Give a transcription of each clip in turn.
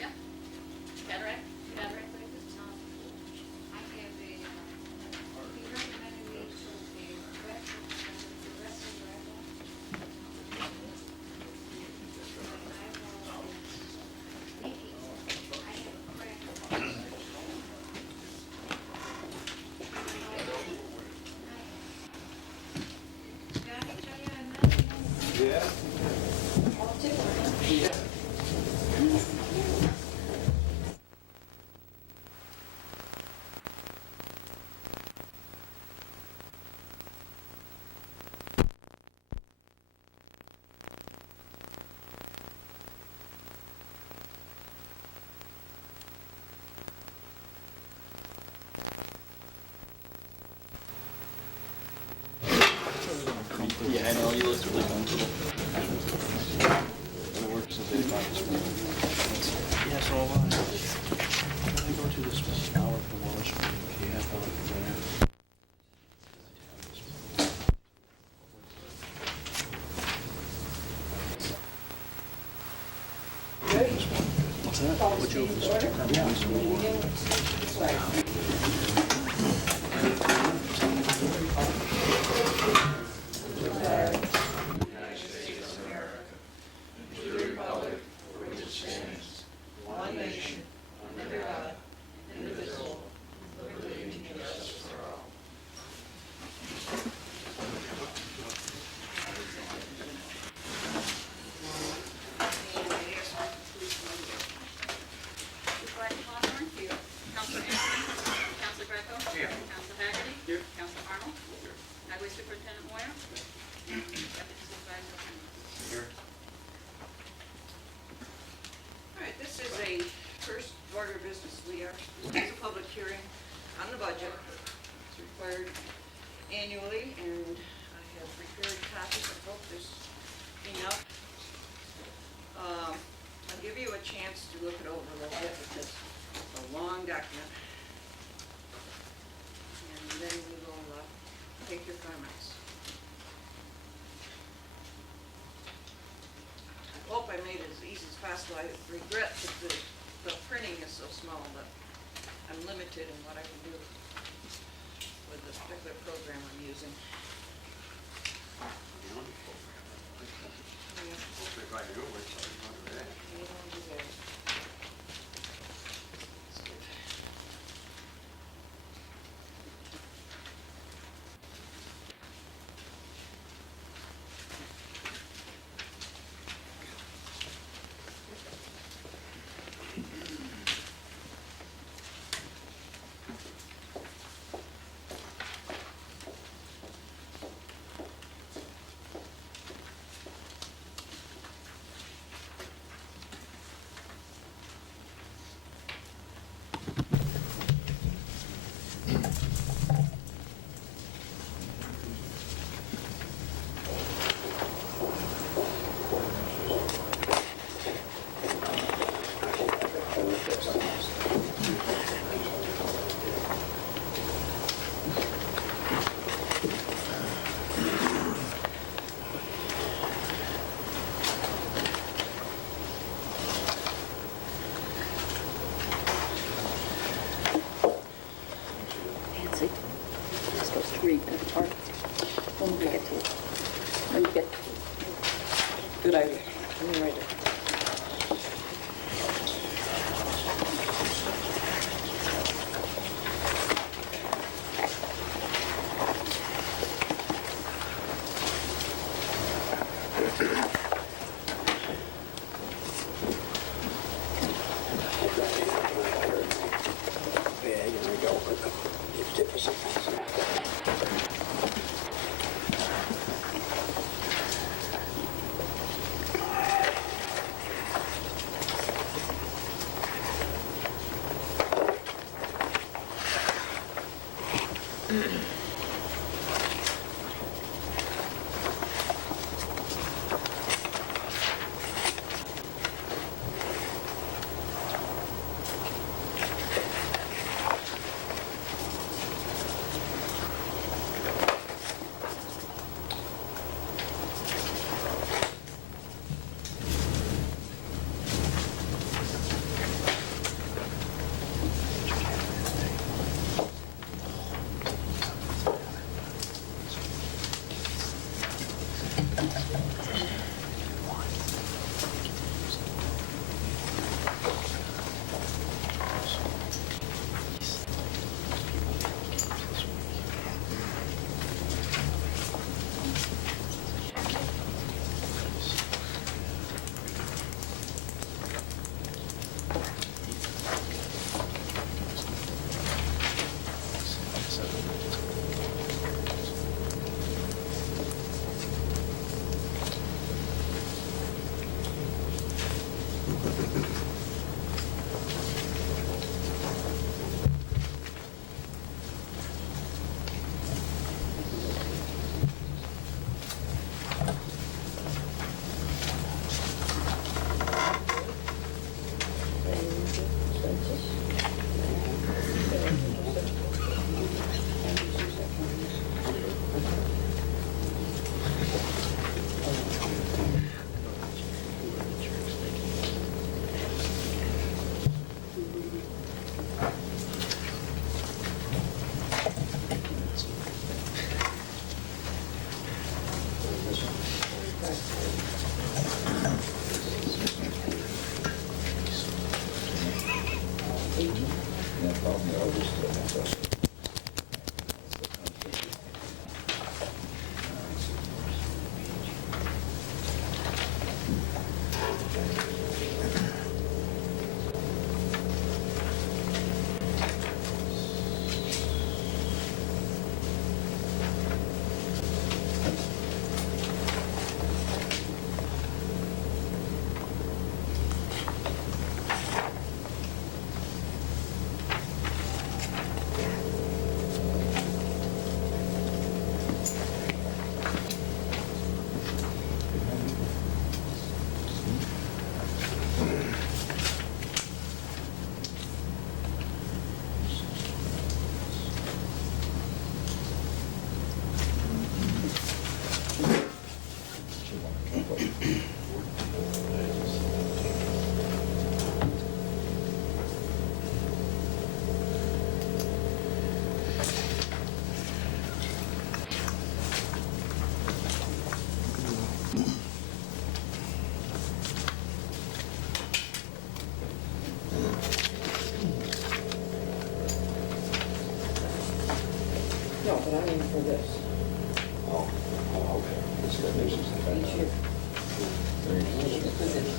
you? Cataract? Cataract lasers? I have a, he recommended me to the rest of the Yeah. Yeah. Yeah, I know, you look really comfortable. And it works since 8 o'clock this morning. Yeah, so am I. I go to this hour for lunch, maybe half hour for dinner. What's that? Would you open this? Yeah. Counselor Anthony? Counselor Greco? Here. Counselor Haggerty? Here. Counselor Arnold? Here. Highway Superintendent Moyer? Deputy Supervisor Henry? Here. All right, this is a first order of business. This is a public hearing on the budget. It's required annually, and I have prepared copies. I hope there's enough. I'll give you a chance to look it over a little bit because it's a long document. And then we will take your comments. I hope I made it as easy as possible. I regret that the printing is so small, but I'm limited in what I can do with this particular program I'm using. Nancy, you're supposed to read that part when we get to it. When you get to it. Good idea. Let me write it. No, but I mean for this. Oh, okay. This is what this is. Each year. The position.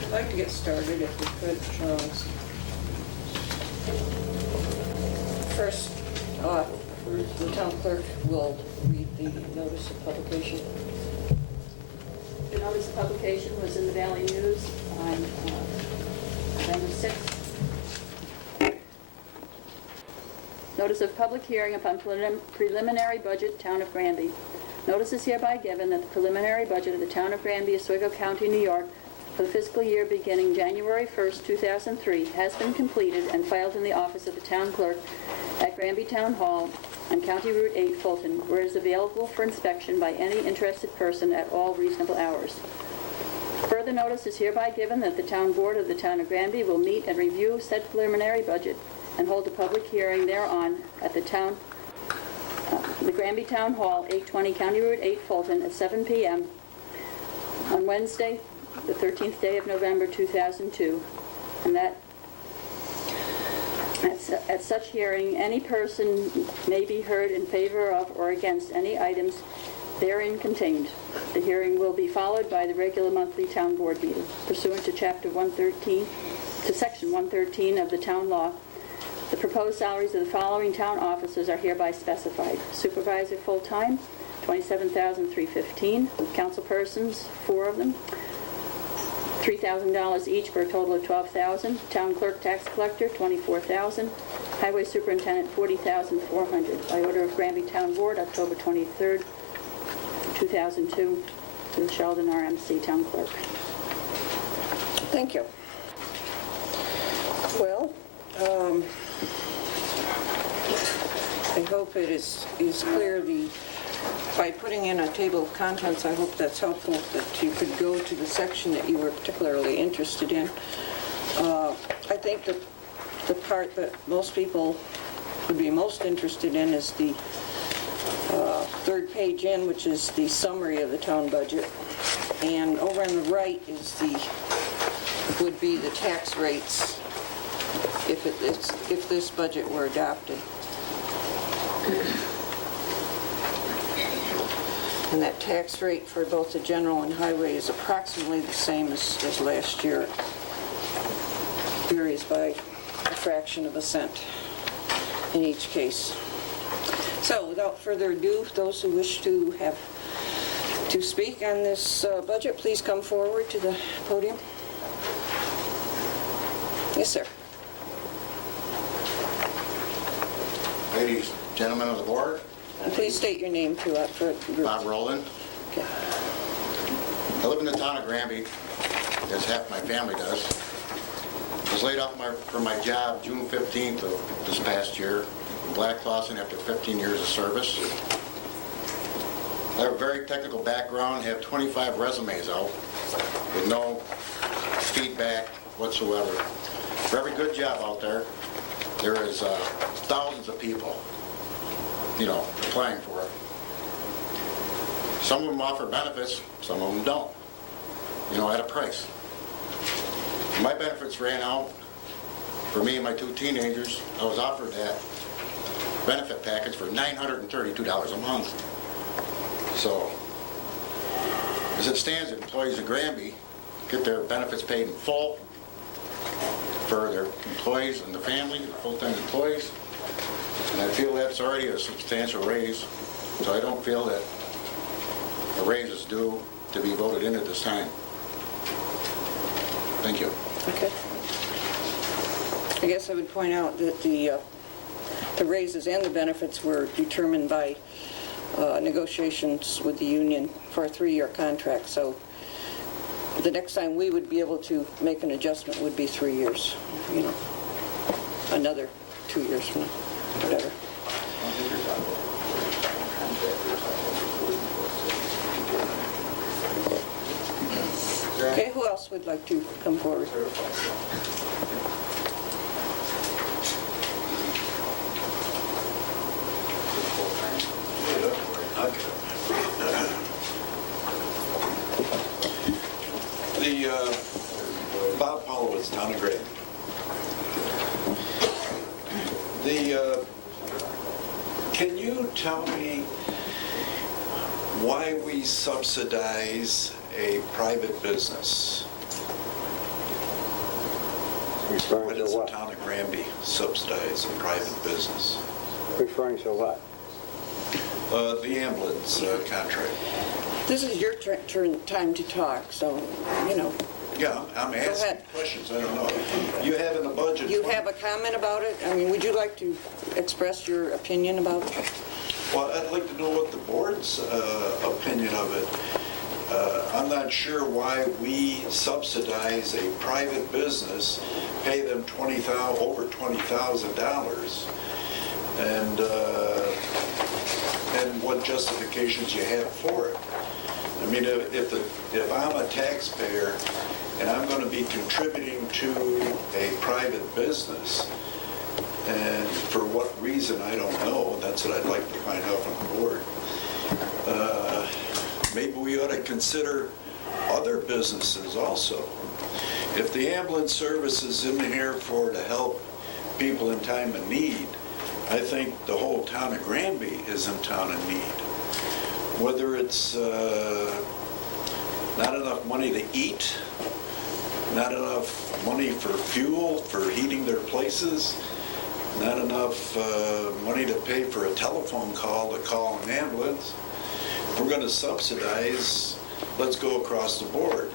I'd like to get started if we could, Charles. First off, the town clerk will read the notice of publication. The notice of publication was in the Valley News on November 6th. Notice of public hearing upon preliminary budget, Town of Granby. Notice is hereby given that the preliminary budget of the Town of Granby, Oswego County, New York, for the fiscal year beginning January 1st, 2003, has been completed and filed in the office of the town clerk at Granby Town Hall on County Route 8, Fulton, where it is available for inspection by any interested person at all reasonable hours. Further notice is hereby given that the town board of the Town of Granby will meet and review said preliminary budget and hold a public hearing thereon at the Granby Town Hall, 820 County Route 8, Fulton, at 7 p.m. on Wednesday, the 13th day of November 2002, and that at such hearing, any person may be heard in favor of or against any items therein contained. The hearing will be followed by the regular monthly town board meeting pursuant to Section 113 of the Town Law. The proposed salaries of the following town officers are hereby specified. Supervisor full-time, $27,315. Councilpersons, 4 of them, $3,000 each for a total of $12,000. Town clerk tax collector, $24,000. Highway superintendent, $40,400. By order of Granby Town Board, October 23rd, 2002, to the Sheldon RMC Town Clerk. Thank you. Well, I hope it is clear by putting in a table of contents, I hope that's helpful, that you could go to the section that you were particularly interested in. I think the part that most people would be most interested in is the third page in, which is the summary of the town budget. And over on the right would be the tax rates if this budget were adopted. And that tax rate for both the general and highway is approximately the same as last year. It varies by a fraction of a cent in each case. So without further ado, those who wish to speak on this budget, please come forward to the podium. Yes, sir. Ladies, gentlemen of the board, And please state your name too. Bob Rowland. Okay. I live in the town of Granby, as half my family does. I was laid off from my job June 15th of this past year, in Black Clawson, after 15 years of service. I have a very technical background, have 25 resumes out with no feedback whatsoever. For every good job out there, there is thousands of people, applying for it. Some of them offer benefits, some of them don't, at a price. My benefits ran out. For me and my 2 teenagers, I was offered that benefit package for $932 a month. So, as it stands, employees of Granby get their benefits paid in full for their employees and the family, the full-time employees. And I feel that's already a substantial raise, so I don't feel that a raise is due to be voted in at this time. Thank you. Okay. I guess I would point out that the raises and the benefits were determined by negotiations with the union for a 3-year contract. So the next time we would be able to make an adjustment would be 3 years, another 2 years from now, whatever. Okay, who else would like to come forward? Bob Hollowitz, Town of Granby. Can you tell me why we subsidize a private business? Referring Why to does the what? Town of Granby subsidize a private business? Referring to what? The ambulance contract. This is your time to talk, so, Yeah, I'm asking ahead. questions, I don't know. You have in the budget... You have a comment about it? I mean, would you like to express your opinion about it? Well, I'd like to know what the board's opinion of it. I'm not sure why we subsidize a private business, pay them over $20,000, and what justifications you have for it. I mean, if I'm a taxpayer and I'm going to be contributing to a private business, and for what reason, I don't know. That's what I'd like to find out from the board. Maybe we ought to consider other businesses also. If the ambulance service is in here to help people in time of need, I think the whole town of Granby is in time of need. Whether it's not enough money to eat, not enough money for fuel, for heating their places, not enough money to pay for a telephone call to call an ambulance. If we're going to subsidize, let's go across the board.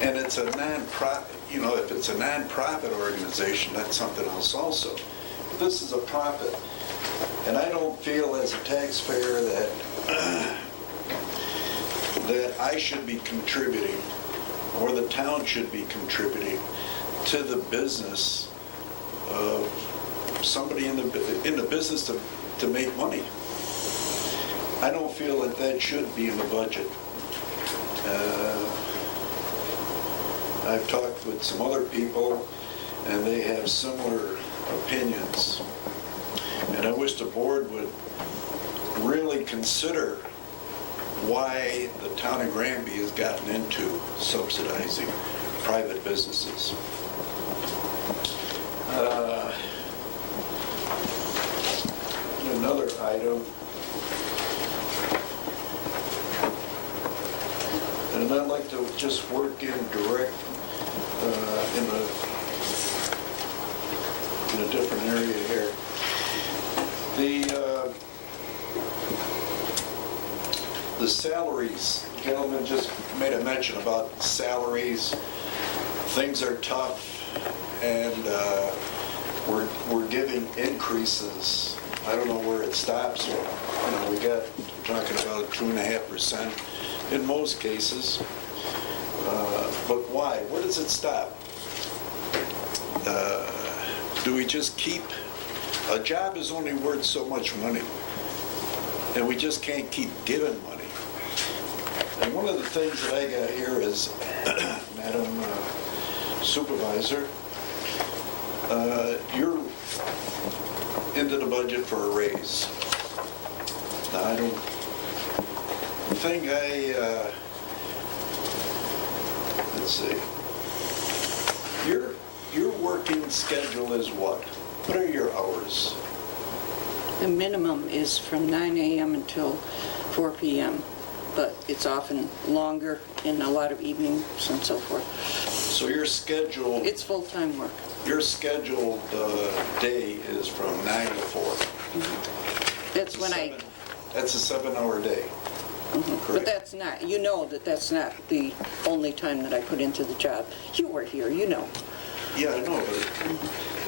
And it's a non-profit, you know, if it's a non-profit organization, that's something else also. But this is a profit. And I don't feel as a taxpayer that that I should be contributing, or the town should be contributing to the business of somebody in the business to make money. I don't feel that that should be in the budget. I've talked with some other people, and they have similar opinions. And I wish the board would really consider why the town of Granby has gotten into subsidizing private businesses. Another item, and I'd like to just work in direct in a different area here. The salaries, gentlemen just made a mention about salaries. Things are tough, and we're giving increases. I don't know where it stops. You know, we got talking about 2.5% in most cases. But why? Where does it stop? Do we just keep? A job is only worth so much money, and we just can't keep giving money. And one of the things that I got here is, Madam Supervisor, you're into the budget for a raise. Now, I don't think let's see. Your working schedule is what? What are your hours? The minimum is from 9 a.m. until 4 p.m., but it's often longer in a lot of evenings and so forth. So your schedule, It's full-time work. your scheduled day is from 9 to 4. That's when I, That's a 7-hour day. but Correct. that's not, you know that's not the only time that I put into the job. You were here, you know. Yeah, I know,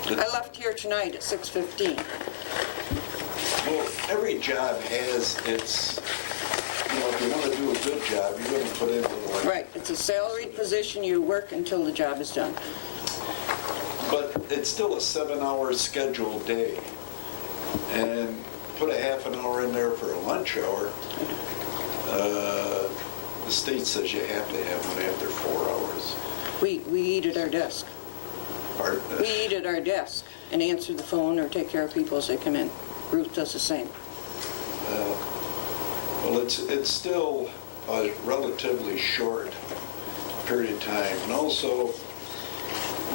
but I left here tonight at 6:15. well, every job has its, you know, if you want to do a good job, you're going to put in the work. Right, it's a salaried position, you work until the job is done. But it's still a 7-hour scheduled day. And put a half an hour in there for a lunch hour. The state says you have to have one after 4 hours. We eat at our desk. Pardon? We eat at our desk and answer the phone or take care of people as they come in. Ruth does the same. Well, it's still a relatively short period of time. And also,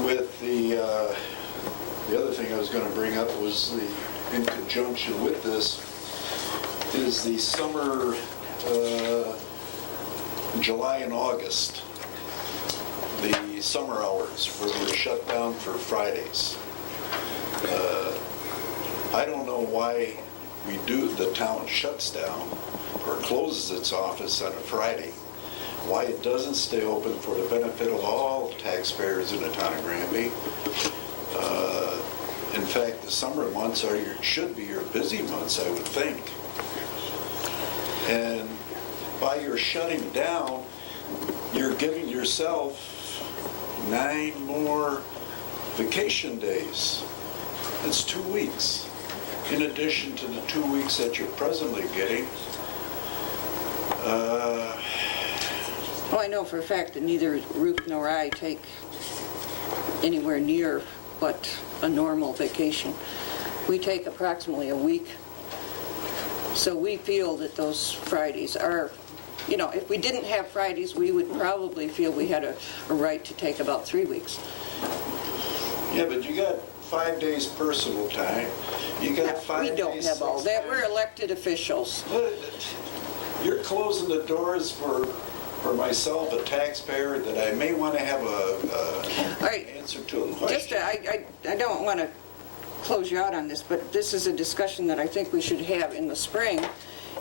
with the other thing I was going to bring up was in conjunction with this, is the summer, July and August, the summer hours where we're shut down for Fridays. I don't know why the town shuts down or closes its office on a Friday, why it doesn't stay open for the benefit of all taxpayers in the town of Granby. In fact, the summer months should be your busy months, I would think. And by your shutting down, you're giving yourself 9 more vacation days. That's 2 weeks, in addition to the 2 weeks that you're presently getting. Well, I know for a fact that neither Ruth nor I take anywhere near what a normal vacation. We take approximately a week. So we feel that those Fridays are, you know, if we didn't have Fridays, we would probably feel we had a right to take about 3 weeks. Yeah, but you got 5 days personal time. You got 5 days. We don't have all that. sick We're time. elected officials. You're closing the doors for for myself, a taxpayer, that I may want to have All right. answer to a Just, question. I don't want to close you out on this, but this is a discussion that I think we should have in the spring,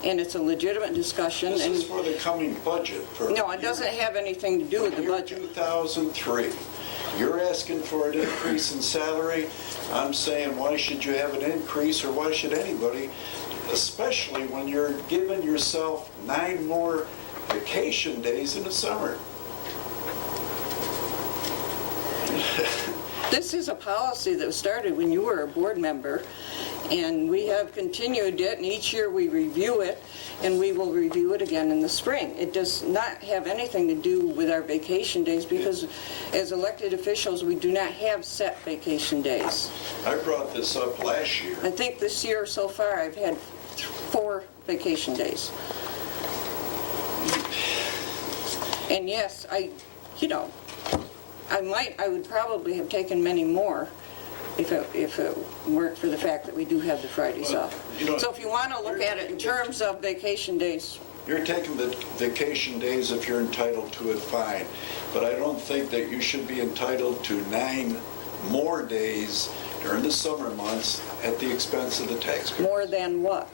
and it's a legitimate discussion. This and is for the coming budget. No, it doesn't have anything to do with the Year budget. 2003. You're asking for an increase in salary. I'm saying, why should you have an increase, or why should anybody, especially when you're giving yourself 9 more vacation days in the summer? This is a policy that was started when you were a board member, and we have continued it, and each year we review it, and we will review it again in the spring. It does not have anything to do with our vacation days, because as elected officials, we do not have set vacation days. I brought this up last year. I think this year so far, I've had 4 vacation days. And yes, I would probably have taken many more if it weren't for the fact that we do have the Fridays off. So if you want to look at it in terms of vacation days, You're taking the vacation days if you're entitled to it, fine. But I don't think that you should be entitled to 9 more days during the summer months at the expense of the taxpayer. more than what?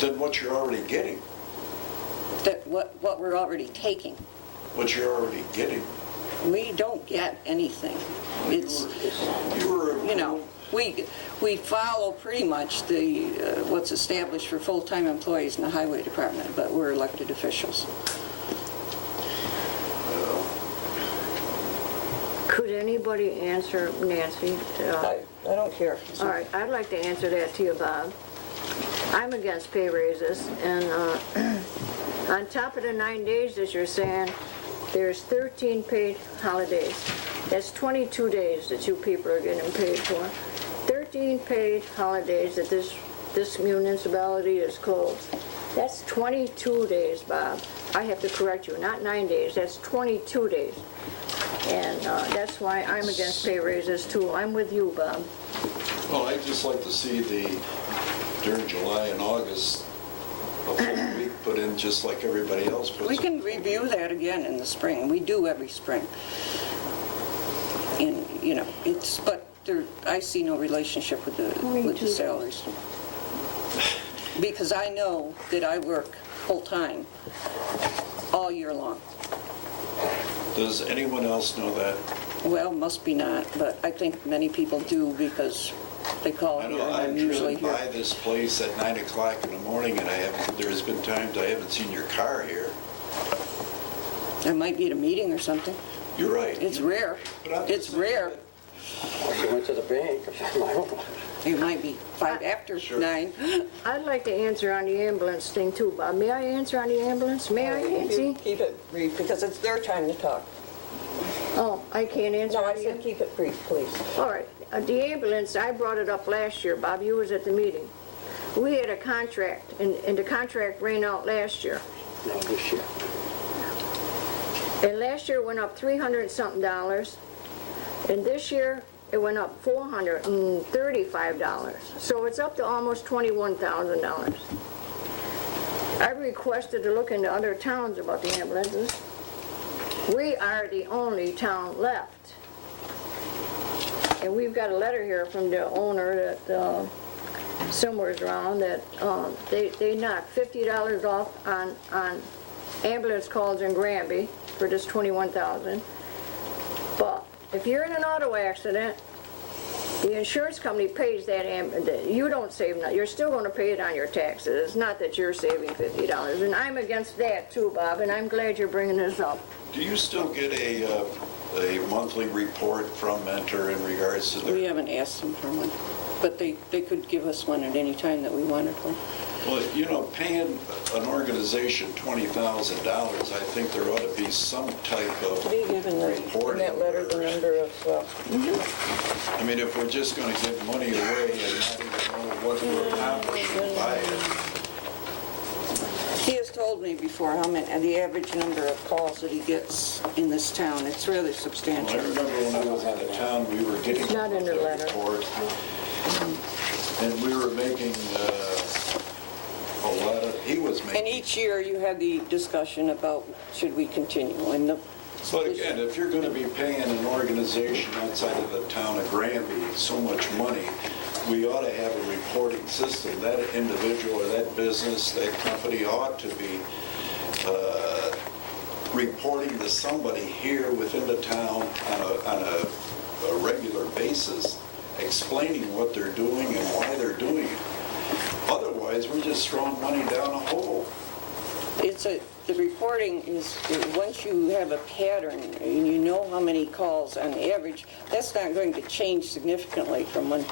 Than what you're already getting, What we're already taking. what you're already getting. We don't get anything. It's, You were, we follow pretty much the, what's established for full-time employees in the highway department, but we're elected officials. Could anybody answer, Nancy? I don't care. All right, I'd like to answer that to you, Bob. I'm against pay raises, and on top of the 9 days that you're saying, there's 13 paid holidays. That's 22 days that you people are getting paid for. 13 paid holidays that this municipality is closed. That's 22 days, Bob. I have to correct you, not 9 days, that's 22 days. And that's why I'm against pay raises too. I'm with you, Bob. well, I'd just like to see during July and August, a full week put in just like everybody else puts We in. can review that again in the spring. We do every spring. And, but I see no relationship with the salaries. Because I know that I work full-time all year long. Does anyone else know that? Well, must be not, but I think many people do because they call I here know and I've I'm usually driven here. by this place at 9 o'clock in the morning, and there's been times I haven't seen your car here. I might be at a meeting or something. You're right. It's rare. But I'm It's just saying rare. I went to the bank or something, I don't know. It might be 5 after Sure. 9. I'd like to answer on the ambulance thing too, Bob. May I answer on the ambulance? May I, Nancy? Keep it brief because it's their time to talk. Oh, I can't answer. No, I on the said keep it brief, please. All right, the ambulance, I brought it up last year, Bob, you was at the meeting. We had a contract, and the contract ran out last year. No, this year. And last year it went up $300 and something, and this year it went up $435. So it's up to almost $21,000. I requested to look into other towns about the ambulances. We are the only town left. And we've got a letter here from the owner that somewhere's around that they knocked $50 off on ambulance calls in Granby for just $21,000. But if you're in an auto accident, the insurance company pays that you don't save nothing. You're still going to pay it on your taxes. It's not that you're saving $50. And I'm against that too, Bob, and I'm glad you're bringing this up. Do you still get a monthly report from Mentor in regards to We their... haven't asked them for one, but they could give us one at any time that we wanted one. Well, paying an organization $20,000, I think there ought to be some type of Be given in reporting. that letter the number of, I mean, if we're just going to give money away and not even know what we're accomplishing by it. he has told me before how many, the average number of calls that he gets in this town. It's rather Well, substantial. I remember when I was in the town, we were getting It's not in the that letter. report, and we were making a lot of he was And making. each year you had the discussion about should we continue, and the But again, if you're going to be paying an organization outside of the town of Granby so much money, we ought to have a reporting system. That individual or that business, that company ought to be reporting to somebody here within the town on a regular basis, explaining what they're doing and why they're doing it. Otherwise, we're just throwing money down a hole. the reporting is, once you have a pattern and you know how many calls on average, that's not going to change significantly from one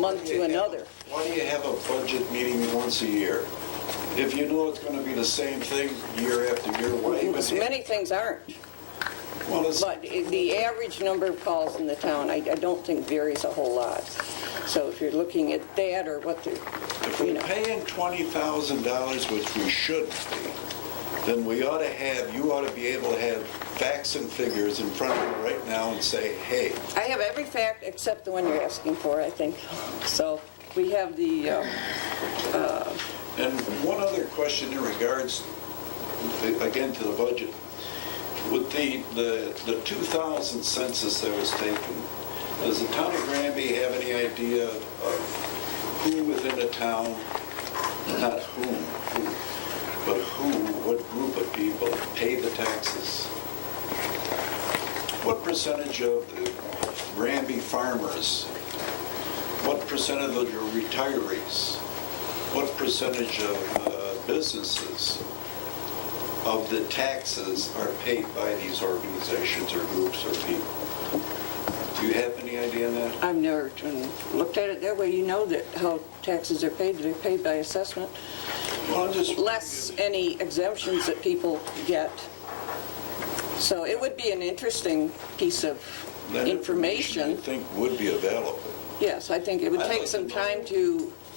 month to another. Why do you have a budget meeting once a year? If you know it's going to be the same thing year after year, why even? Many things aren't. Well, it's, But the average number of calls in the town, I don't think varies a whole lot. So if you're looking at that or what the, if you we're know. paying $20,000, which we shouldn't be, then we ought to have, you ought to be able to have facts and figures in front of you right now and say, hey, I have every fact except the one you're asking for, I think. So we have the, and one other question in regards, again, to the budget. With the 2000 census that was taken, does the town of Granby have any idea of who within the town, not whom, but who, what group of people pay the taxes? What percentage of the Granby farmers, what percentage of your retirees, what percentage of businesses of the taxes are paid by these organizations or groups or people? Do you have any idea on that? I've never looked at it that way. You know that how taxes are paid. They're paid by assessment. Well, I'm just... Less any exemptions that people get. So it would be an interesting piece of That information. I think would be available. Yes, I think it would I'd take like some to know. time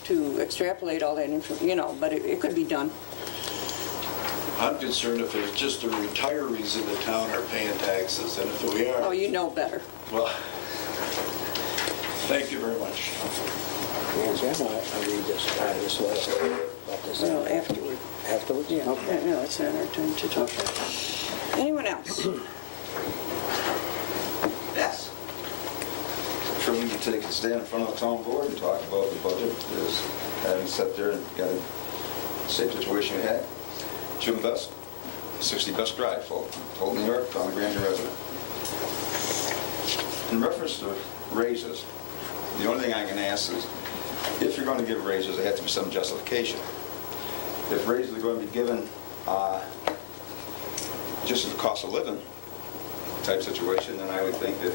to extrapolate all that information, you know, but it could be done. I'm concerned if it's just the retirees in the town are paying taxes, and if we are... Oh, you know better. Well, thank you very much. Nancy, I read this part of this letter about this. Well, afterward. Afterwards? Yeah. Okay. No, it's not our turn to talk. Anyone else? Yes. For me to take a stand in front of the town board and talk about the budget is having sat there and got a same situation you had. Jim Best, 60 Best Drive, Fulton, New York, town of Granby resident. In reference to raises, the only thing I can ask is, if you're going to give raises, there has to be some justification. If raises are going to be given just as a cost of living type situation, then I would think that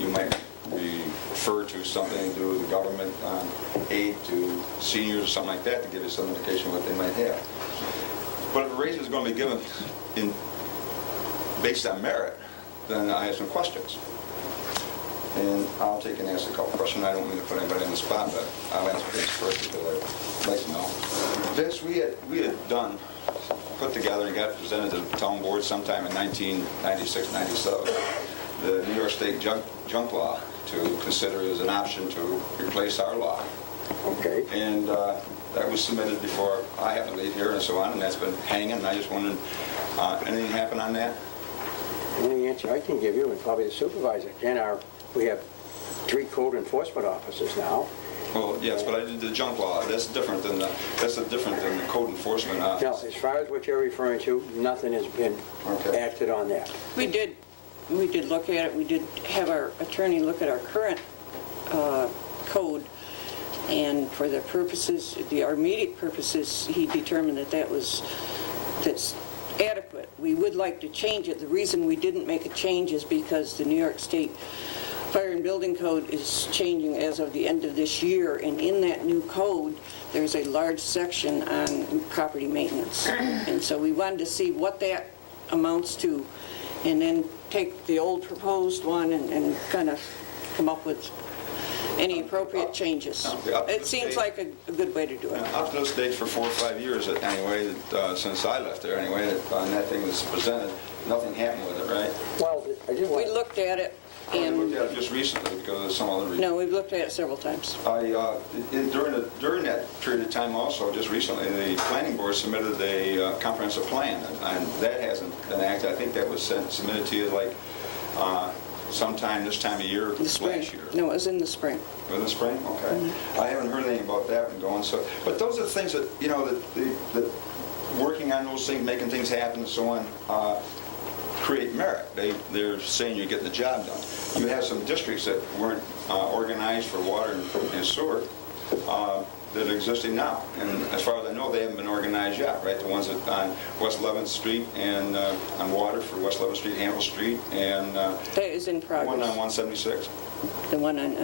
you might refer to something to do with the government on aid to seniors or something like that to give you some indication of what they might have. But if a raise is going to be given based on merit, then I have some questions. And I'll take and ask a couple questions. I don't mean to put anybody on the spot, but I'll answer this first because I'd like to know. This we had put together and got presented to the town board sometime in 1996, 97, the New York State junk law to consider as an option to replace our law. Okay. And that was submitted before I happened to leave here and so on, and that's been hanging. And I just wondered, anything happen on that? The only answer I can give you, and probably the supervisor can, we have 3 code enforcement officers now. Well, yes, but I did the junk law. That's different than the code enforcement Now, office. as far as what you're referring to, nothing has been Okay. acted on that. We did look at it. We did have our attorney look at our current code, and for the purposes, our immediate purposes, he determined that that's adequate. We would like to change it. The reason we didn't make a change is because the New York State Fire and Building Code is changing as of the end of this year, and in that new code, there's a large section on property maintenance. And so we wanted to see what that amounts to, and then take the old proposed one and kind of come up with any appropriate changes. Okay, up to It the seems state. like a good way to do it. Up to this date for 4 or 5 years anyway, since I left there anyway, and that thing was presented, nothing happened with it, right? Well, I did We want, looked at it, I And, looked at it just recently because of some other reason. no, we've looked at it several times. During that period of time also, just recently, the planning board submitted a comprehensive plan, and that hasn't been acted. I think that was submitted to you like sometime this time of year The spring. last year. No, it was in the spring. Was it spring? Okay. I haven't heard anything about that one going, so, but those are the things that, you know, that working on those things, making things happen and so on, create merit. They're saying you're getting the job done. You have some districts that weren't organized for water and sewer that are existing now. And as far as I know, they haven't been organized yet, right? The ones that on West 11th Street and on water for West 11th Street, Hamel Street, and That is in progress. one on 176. The one on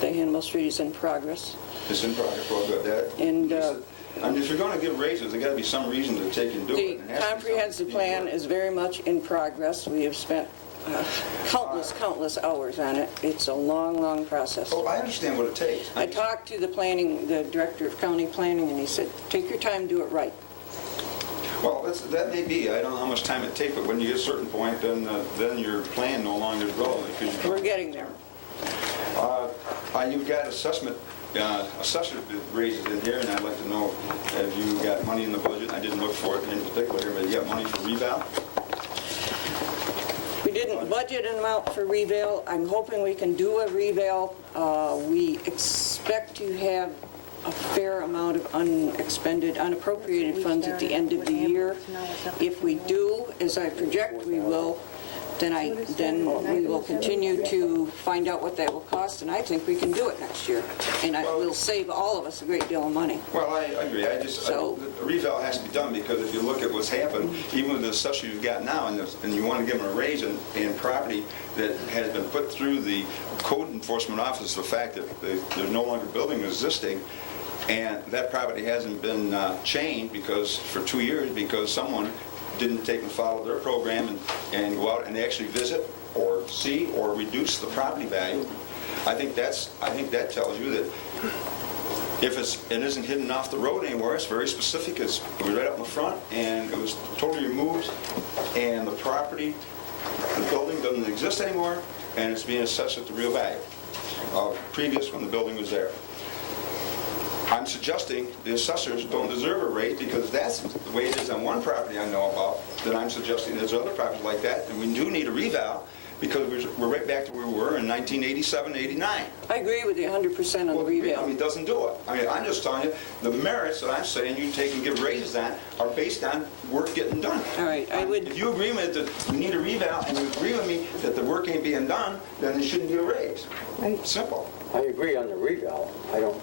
the Hannibal Street is in progress. It's in progress. Well, good. And, I mean, if you're going to give raises, there got to be some reason to take and do The it. It has to be comprehensive something plan work. is very much in progress. We have spent countless hours on it. It's a long process. Oh, I understand what it takes. I talked to the director of county planning, and he said, take your time, do it right. Well, that may be. I don't know how much time it takes, but when you get a certain point, then your plan no longer is relevant. We're getting there. You've got assessor raises in here, and I'd like to know, have you got money in the budget? I didn't look for it in particular, but you got money for reval? We didn't budget an amount for reval. I'm hoping we can do a reval. We expect to have a fair amount of unappropriated funds at the end of the year. If we do, as I project we will, then we will continue to find out what that will cost, and I think we can do it next year. And it will save all of us a great deal of money. Well, I agree. The reval has to be done, because if you look at what's happened, even with the assessor you've got now, and you want to give them a raise in property that has been put through the code enforcement office, the fact that there's no longer building existing, and that property hasn't been changed for 2 years because someone didn't take and follow their program and go out and actually visit or see or reduce the property value. I think that tells you that if it isn't hidden off the road anywhere, it's very specific. It was right up in the front, and it was totally removed, and the property, the building doesn't exist anymore, and it's being assessed at the real value of previous when the building was there. I'm suggesting the assessors don't deserve a raise, because that's the way it is on one property I know about, that I'm suggesting there's other properties like that, and we do need a reval, because we're right back to where we were in 1987, 89. I agree with you 100% on the Well, reval. it doesn't do it. I mean, I'm just telling you, the merits that I'm saying you take and give raises on are based on work getting done. All right, I would... If you agree with me that we need a reval, and you agree with me that the work ain't being done, then there shouldn't be a raise. Right. Simple. I agree on the reval. I don't,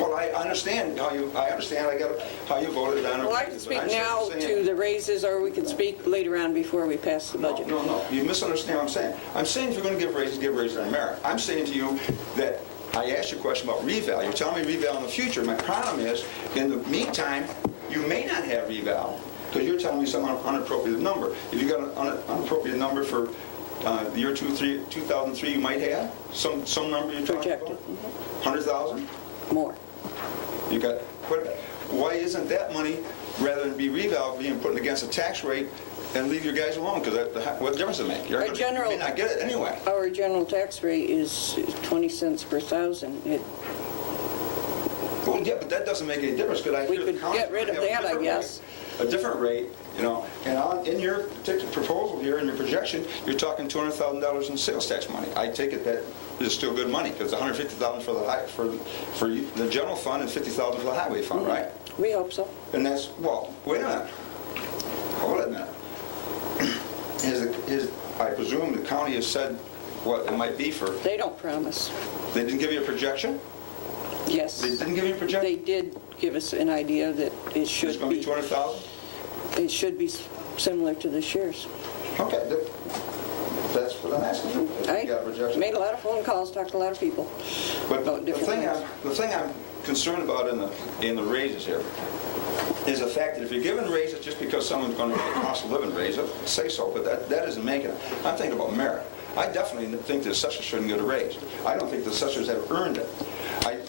Well, I understand how you voted on it. Well, I can speak now to the raises, or we can speak later on before we pass the budget. No, you misunderstand what I'm saying. I'm saying if you're going to give raises on merit. I'm saying to you that I asked you a question about reval. You're telling me reval in the future. My problem is, in the meantime, you may not have reval, because you're telling me some unappropriated number. If you got an unappropriated number for the year 2003, you might have some number you're talking Projected. about? 100,000? More. You got, why isn't that money, rather than be reval, being put against a tax rate and leave your guys alone? Because what difference does it make? You may not get it anyway. Our general tax rate is 20 cents per thousand. Well, yeah, but that doesn't make any difference, because I We hear the could county get rid of have a that, I different guess. rate, a different rate, you know. And in your particular proposal here, in your projection, you're talking $200,000 in sales tax money. I take it that is still good money, because $150,000 for the general fund and $50,000 for the highway fund, right? We hope so. And that's, well, wait a minute. Hold it a minute. I presume the county has said what it might be for, They don't promise. they didn't give you a projection? Yes. They didn't give you a projection? They did give us an idea that it It's should going to be be, 200,000? it should be similar to this year's. Okay, that's what I'm asking for. If I you got a projection. made a lot of phone calls, talked to a lot of people. But about the different thing I'm concerned about in the raises here is the fact that if you're giving raises just because someone's going to get a cost of living raise, say so, but that isn't making it. I'm thinking about merit. I definitely think the assessors shouldn't get a raise. I don't think the assessors have earned it.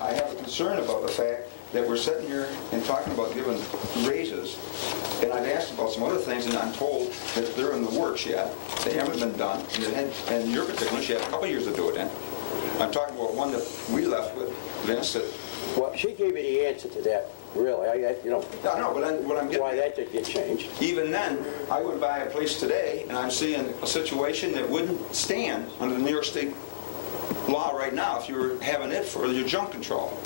I have a concern about the fact that we're sitting here and talking about giving raises, and I've asked about some other things, and I'm told that they're in the works yet. They haven't been done, and your particular, she had a couple years to do it in. I'm talking about one that we left with, Vince, that... Well, she gave me the answer to that, really. You know, I know, but what I'm getting... why that did get changed. Even then, I would buy a place today, and I'm seeing a situation that wouldn't stand under the New York State law right now if you were having it for your junk control.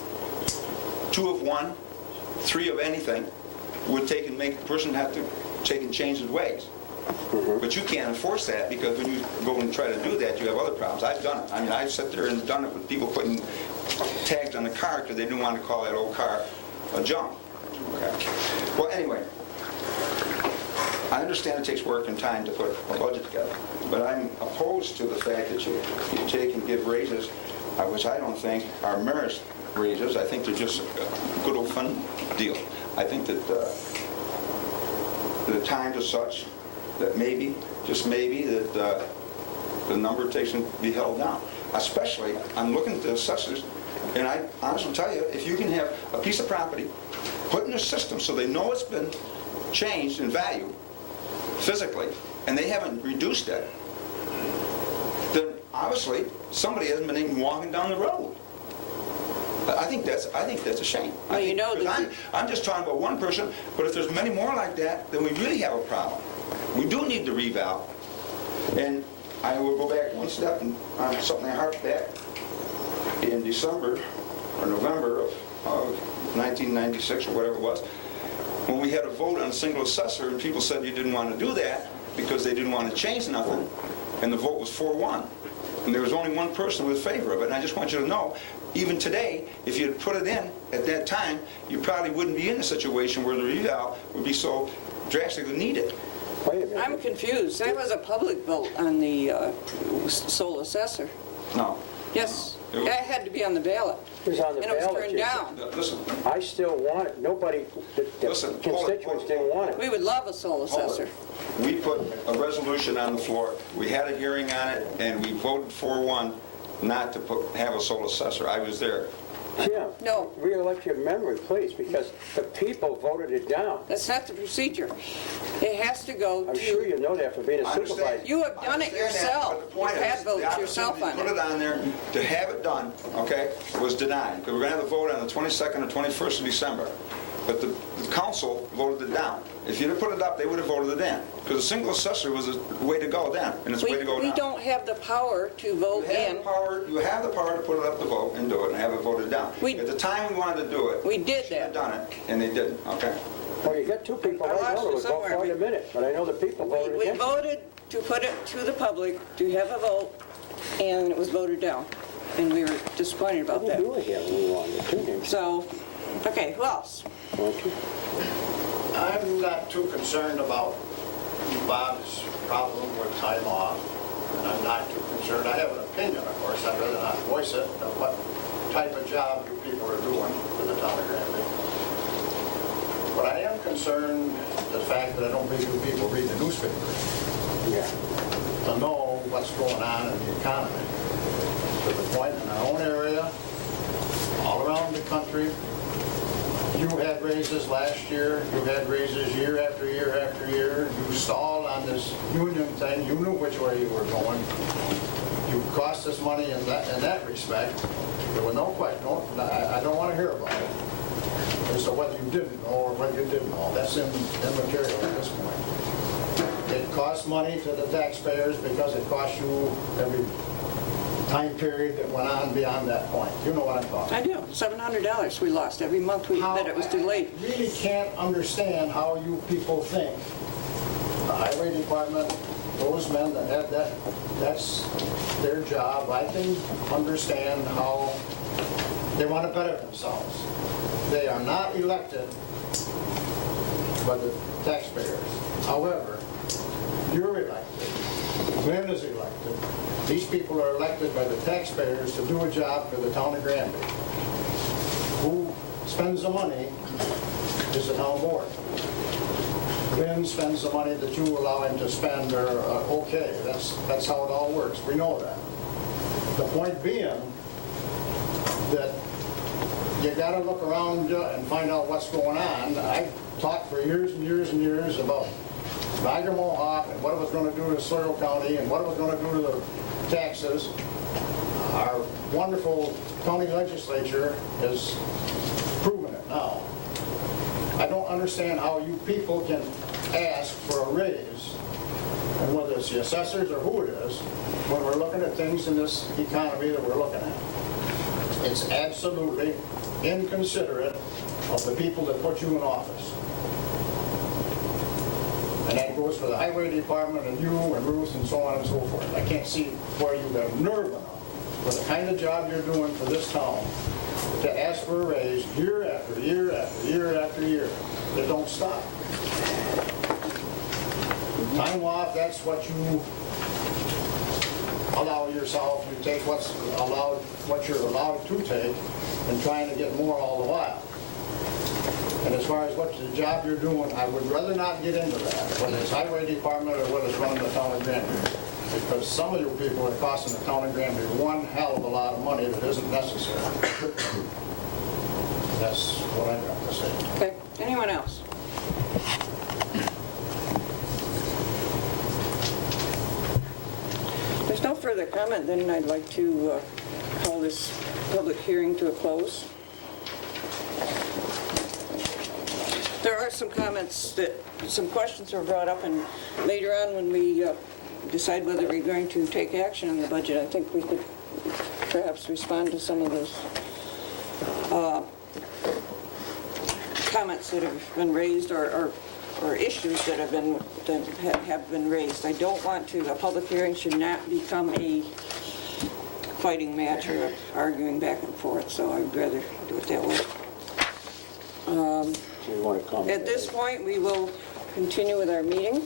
2 of 1, 3 of anything would take and make the person have to take and change his ways. But you can't enforce that because when you go and try to do that, you have other problems. I've done it. I mean, I've sat there and done it with people putting tags on the car because they didn't want to call that old car a junk. Okay. Well, anyway, I understand it takes work and time to put a budget together, but I'm opposed to the fact that you take and give raises, which I don't think are merit raises. I think they're just a good old fun deal. I think that the times are such that maybe, just maybe, that the number takes to be held down. Especially, I'm looking at the assessors, and I honestly tell you, if you can have a piece of property put in a system so they know it's been changed in value physically, and they haven't reduced it, then obviously somebody hasn't been even walking down the road. I think that's a shame. Well, you know, I'm just talking about one person, but if there's many more like that, then we really have a problem. We do need to reval. And I will go back one step and on something I harped back in December or November of 1996 or whatever it was, when we had a vote on a single assessor and people said you didn't want to do that because they didn't want to change nothing, and the vote was 4-1. And there was only one person who was in favor of it. And I just want you to know, even today, if you had put it in at that time, you probably wouldn't be in a situation where the reval would be so drastically needed. Wait a minute. I'm confused. That was a public vote on the sole assessor. No. Yes, that had to be on the ballot. It was on the And it was ballot, turned Jason. down. Listen, I still want it. Nobody, the Listen, hold it, constituents hold it, didn't hold want it. We would love a sole hold assessor. it. We put a resolution on the floor, we had a hearing on it, and we voted 4-1 not to have a sole assessor. I was there. Yeah. No. Re-elect your memory, please, because the people voted it down. That's not the procedure. It has to go I'm to... sure you know that for being a I understand. supervisor. You have done it I understand that, yourself. but the point You've had is, votes the yourself opportunity on to it. put it on there, to have it done, okay, was denied. Because we're going to have a vote on the 22nd or 21st of December. But the council voted it down. If you'd have put it up, they would have voted it in. Because a single assessor was the way to go then, and it's the way to go now. We don't have the power to vote in. You have the power to put it up to vote and do it and have it voted down. At the time we wanted to do it, We did should have that. done it, and they didn't, okay? Well, you got two people I right lost now it that would vote somewhere. for it in a minute, but I know the people voted We against it. voted to put it to the public, to have a vote, and it was voted down. And we were disappointed about that. We'll do it again when we wanted to. So, okay, who else? Won't you? I'm not too concerned about Bob's problem with time off, and I'm not too concerned. I have an opinion, of course, I'd rather not voice it, of what type of job you people are doing for the town of Granby. But I am concerned the fact that I don't believe you people read the newspaper Yeah. to know what's going on in the economy. To the point in our own area, all around the country, you had raises last year, you had raises year after year after year. You stalled on this union thing, you knew which way you were going. You cost us money in that respect. There was no question, I don't want to hear about it. As to whether you didn't know or whether you did know, that's immaterial at this point. It costs money to the taxpayers because it costs you every time period that went on beyond that point. You know what I'm talking about. I do. $700 we lost every month that it was delayed. I really can't understand how you people think. The highway department, those men that have that's their job. I can understand how they want to better themselves. They are not elected by the taxpayers. However, you're elected. Glenn is elected. These people are elected by the taxpayers to do a job for the town of Granby. Who spends the money is the town board. Glenn spends the money that you allow him to spend, or okay, that's how it all works. We know that. The point being that you gotta look around and find out what's going on. I talked for years and years and years about Niagara Mohawk and what it was gonna do to Sligo County and what it was gonna do to the taxes. Our wonderful county legislature has proven it now. I don't understand how you people can ask for a raise, and whether it's the assessors or who it is, when we're looking at things in this economy that we're looking at. It's absolutely inconsiderate of the people that put you in office. And that goes for the highway department and you and Ruth and so on and so forth. I can't see where you got nerve enough for the kind of job you're doing for this town to ask for a raise year after year after year after year. It don't stop. Time off, that's what you allow yourself. You take what's allowed, what you're allowed to take, and trying to get more all the while. And as far as what the job you're doing, I would rather not get into that, whether it's highway department or whether it's running the town of Granby. Because some of you people are costing the town of Granby one hell of a lot of money that isn't necessary. That's what I've got to say. Okay, anyone else? There's no further comment, then I'd like to call this public hearing to a close. There are some comments some questions were brought up, and later on when we decide whether we're going to take action on the budget, I think we could perhaps respond to some of those comments that have been raised or issues that have been raised. I don't want to, a public hearing should not become a fighting match or arguing back and forth, so I'd rather do it that way. So you want to comment? At this point, we will continue with our meeting.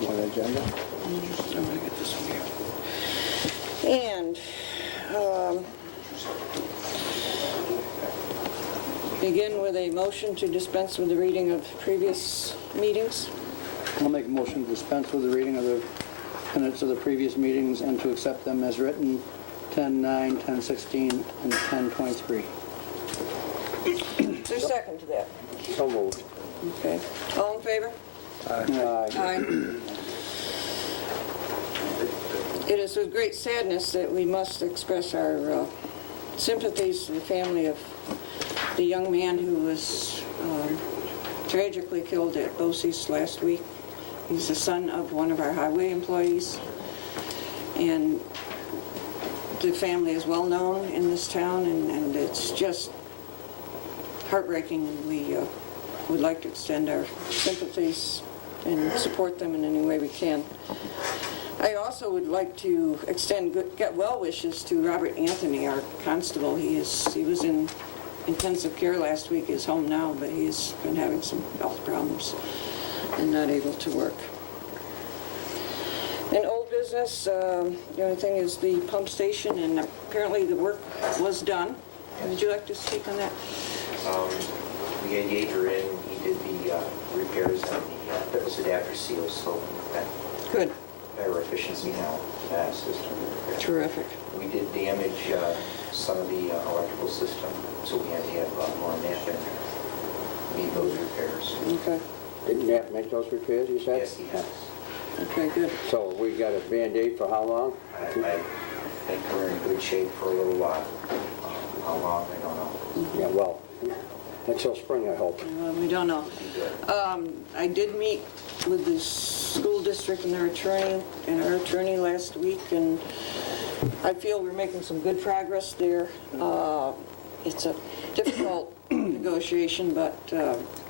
Want an agenda? I'm gonna get this one here. And begin with a motion to dispense with the reading of previous meetings. I'll make a motion to dispense with the reading of the minutes of the previous meetings and to accept them as written, 10/9, 10/16, and 10/23. Is there a second to that? So moved. Okay. All in favor? Aye. It is with great sadness that we must express our sympathies to the family of the young man who was tragically killed at Bosse's last week. He's the son of one of our highway employees, and the family is well known in this town, and it's just heartbreaking. We would like to extend our sympathies and support them in any way we can. I also would like to extend get well wishes to Robert Anthony, our constable. He was in intensive care last week. He's home now, but he's been having some health problems and not able to work. In old business, the only thing is the pump station, and apparently the work was done. Would you like to speak on that? We had Yeager in, he did the repairs on the deficit adapter seal, so that Good. better efficiency now in that system. Terrific. We did damage some of the electrical system, so we had to have more NAP in there. Need those repairs. Okay. Didn't Nat make those repairs, you said? Yes, he has. Okay, good. So we got a Band-Aid for how long? I think we're in good shape for a little while. How long, I don't know. Yeah, well, until spring, I hope. We don't know. I did meet with the school district and their attorney and our attorney last week, and I feel we're making some good progress there. It's a difficult negotiation, but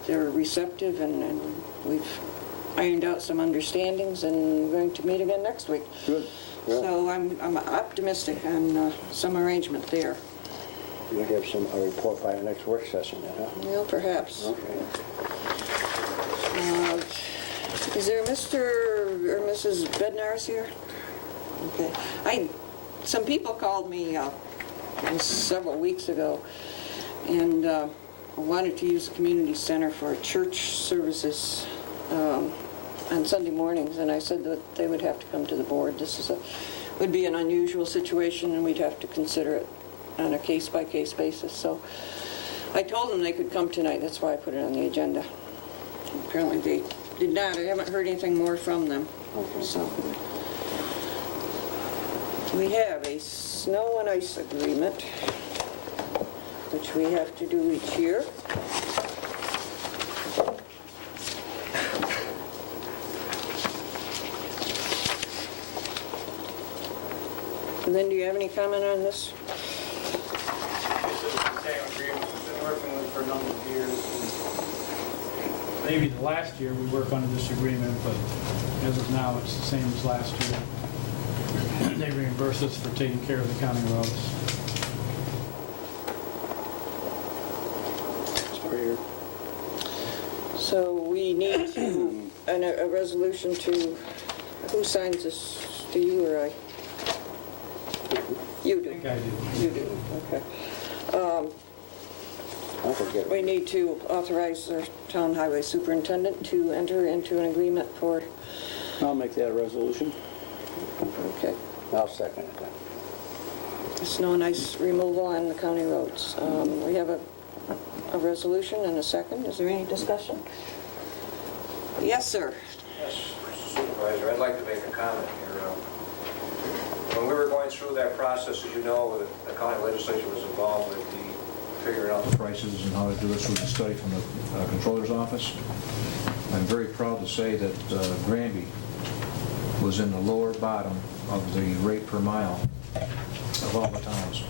they're receptive, and we've ironed out some understandings, and we're going to meet again next week. Good. Yeah. So I'm optimistic on some arrangement there. We'll have a report by the next work session then, huh? Well, perhaps. Okay. Is there Mr. or Mrs. Bednar's here? Okay. Some people called me several weeks ago and wanted to use the community center for church services. on Sunday mornings, and I said that they would have to come to the board. Would be an unusual situation, and we'd have to consider it on a case-by-case basis. So I told them they could come tonight. That's why I put it on the agenda. Apparently they did not. I haven't heard anything more from them. Okay. So we have a snow and ice agreement, which we have to do each year. Lynn, do you have any comment on this? It's the same agreement we've been working with for a number of years. Maybe the last year we work under this agreement, but as of now, it's the same as last year. They reimburse us for taking care of the county roads. Sprayer. So we need to, a resolution to, who signs this? Do you or I? You do. I think I do. You do, okay. I forget it. We need to authorize the town highway superintendent to enter into an agreement for, I'll make that a resolution. okay, I'll second it. snow and ice removal on the county roads. We have a resolution and a second. Is there any discussion? Yes, sir. Yes, Mr. Supervisor, I'd like to make a comment here. When we were going through that process, as you know, the county legislature was involved with figuring out the prices and how to do it through the study from the controller's office. I'm very proud to say that Granby was in the lower bottom of the rate per mile of all the towns.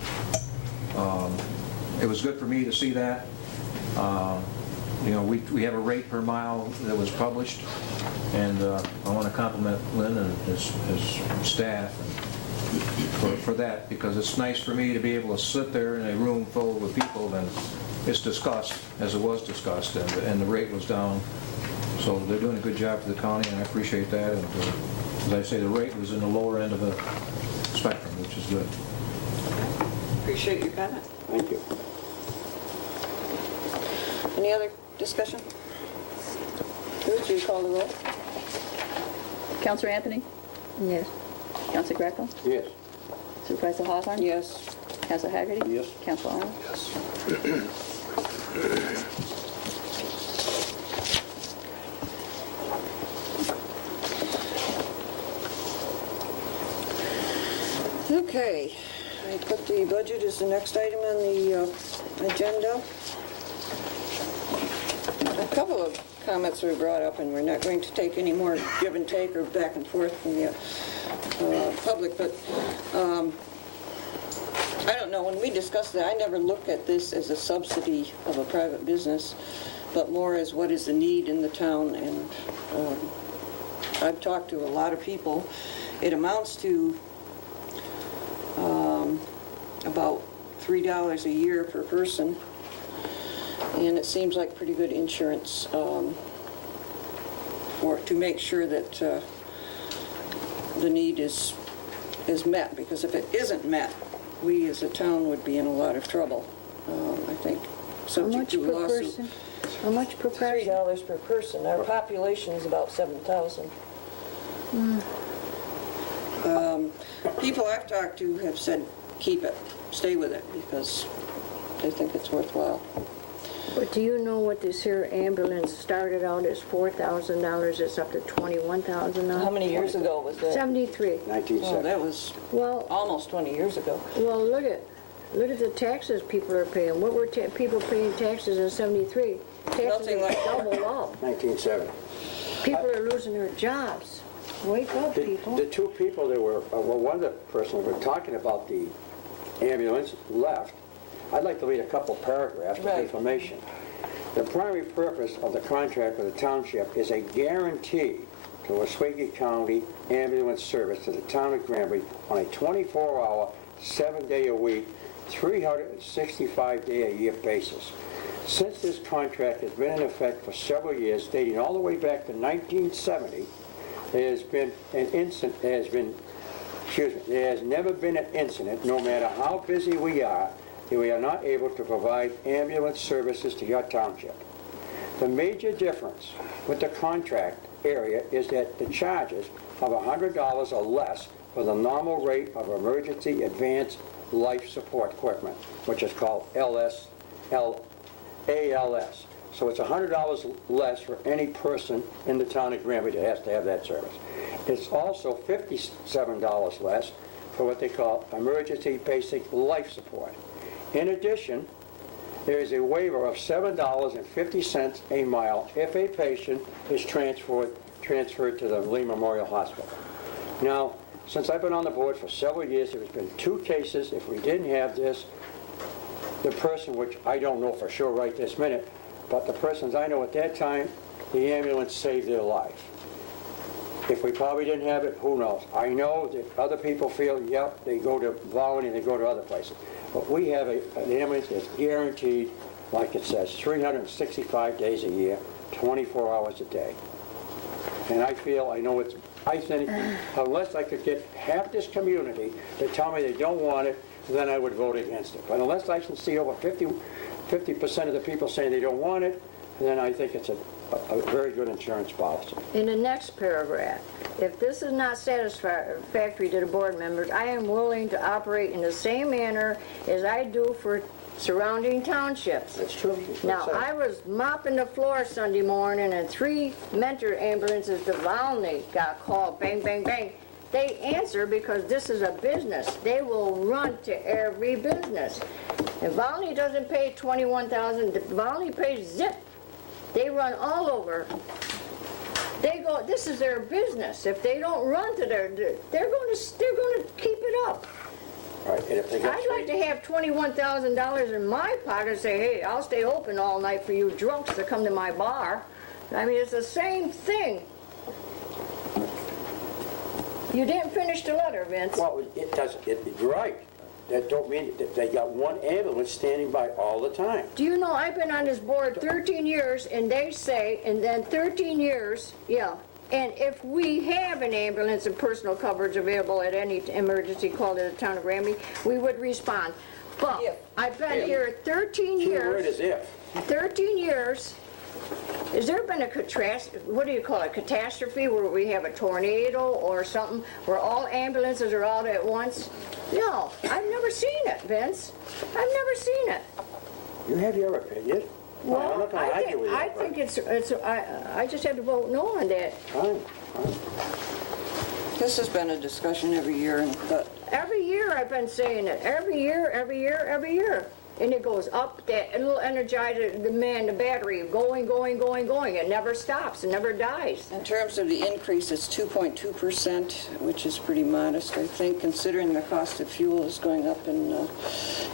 It was good for me to see that. You know, we have a rate per mile that was published, and I want to compliment Lynn and his staff for that, because it's nice for me to be able to sit there in a room full with people and it's discussed as it was discussed, and the rate was down. So they're doing a good job for the county, and I appreciate that. And as I say, the rate was in the lower end of the spectrum, which is good. Appreciate your comment. Thank you. Any other discussion? Ruth, will you call the roll? Counselor Anthony? Yes. Counselor Greco? Yes. Supervisor Hawthorne? Yes. Counselor Haggerty? Yes. Counselor Arnold? Okay, I put the budget as the next item on the agenda. A couple of comments were brought up, and we're not going to take any more give and take or back and forth from the public, but I don't know, when we discussed that, I never looked at this as a subsidy of a private business, but more as what is the need in the town, and I've talked to a lot of people. It amounts to about $3 a year per person, and it seems like pretty good insurance to make sure that the need is met, because if it isn't met, we as a town would be in a lot of trouble, I think, subject to a lawsuit. How much per person? $3 per person. Our population is about 7,000. People I've talked to have said, keep it, stay with it, because they think it's worthwhile. But do you know what this here ambulance started out as $4,000, it's up to $21,000 now? How many years ago was that? 73. 1970. Oh, that was Well, almost 20 years ago. well, look at the taxes people are paying. What were people paying taxes in 73? Taxes Nothing have like- doubled up. 1970. People are losing their jobs. Wake up, people. The two people that were, well, one of the persons were talking about the ambulance left. I'd like to read a couple paragraphs of Right. information. The primary purpose of the contract with the township is a guarantee to Oswego County ambulance service to the town of Granby on a 24-hour, 7-day-a-week, 365-day-a-year basis. Since this contract has been in effect for several years, dating all the way back to 1970, there has never been an incident, no matter how busy we are, that we are not able to provide ambulance services to your township. The major difference with the contract area is that the charges of $100 or less for the normal rate of emergency advanced life support equipment, which is called ALS. So it's $100 less for any person in the town of Granby that has to have that service. It's also $57 less for what they call emergency basic life support. In addition, there is a waiver of $7.50 a mile if a patient is transferred to the Lee Memorial Hospital. Now, since I've been on the board for several years, there's been 2 cases. If we didn't have this, the person, which I don't know for sure right this minute, but the persons I know at that time, the ambulance saved their life. If we probably didn't have it, who knows? I know that other people feel, yep, they go to Volney, they go to other places. But we have an ambulance that's guaranteed, like it says, 365 days a year, 24 hours a day. And I think, unless I could get half this community to tell me they don't want it, then I would vote against it. But unless I can see over 50% of the people saying they don't want it, then I think it's a very good insurance policy. In the next paragraph, if this is not satisfactory to the board members, I am willing to operate in the same manner as I do for surrounding townships. That's true. Now, I was mopping the floor Sunday morning and 3 mentor ambulances to Volney got called, bang, bang, bang. They answer because this is a business. They will run to every business. And Volney doesn't pay $21,000. Volney pays zip. They run all over. They go, this is their business. If they don't run to they're going to keep it up. Right, and if they get I'd like to have $21,000 in my pocket and say, hey, I'll stay open all night for you drunks to come to my bar. I mean, it's the same thing. You didn't finish the letter, Vince. Well, it doesn't, you're right. That don't mean that they got one ambulance standing by all the time. Do you know, I've been on this board 13 years, and they say, and then 13 years, yeah, and if we have an ambulance and personal coverage available at any emergency call to the town of Granby, we would respond. But I've been here 13 years. The word is if. 13 years. Has there been a catastrophe where we have a tornado or something where all ambulances are out at once? No, I've never seen it, Vince. I've never seen it. You have your opinion. Well, I'm not going to argue with you. I think I just had to vote no on that. Fine. This has been a discussion every year, but Every year I've been saying it. Every year. And it goes up, that little energizer, the battery, going. It never stops, it never dies. in terms of the increase, it's 2.2%, which is pretty modest, I think, considering the cost of fuel is going up in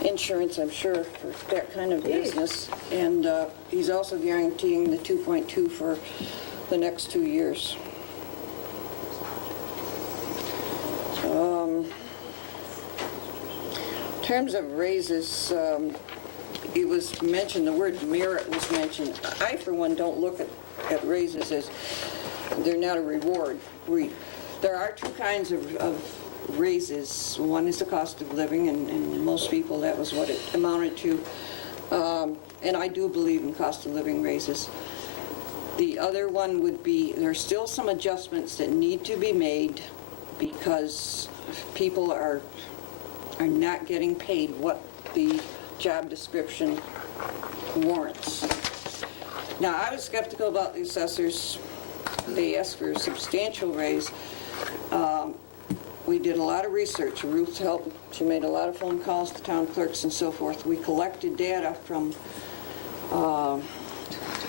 insurance, I'm sure, for that kind of business. And he's also guaranteeing the 2.2 for the next 2 years. In terms of raises, it was mentioned, the word merit was mentioned. I, for one, don't look at raises as, they're not a reward. There are 2 kinds of raises. One is the cost of living, and most people, that was what it amounted to. And I do believe in cost of living raises. The other one would be, there's still some adjustments that need to be made because people are not getting paid what the job description warrants. Now, I was skeptical about the assessors. They asked for a substantial raise. We did a lot of research. Ruth helped. She made a lot of phone calls to town clerks and so forth. We collected data from 2, 3,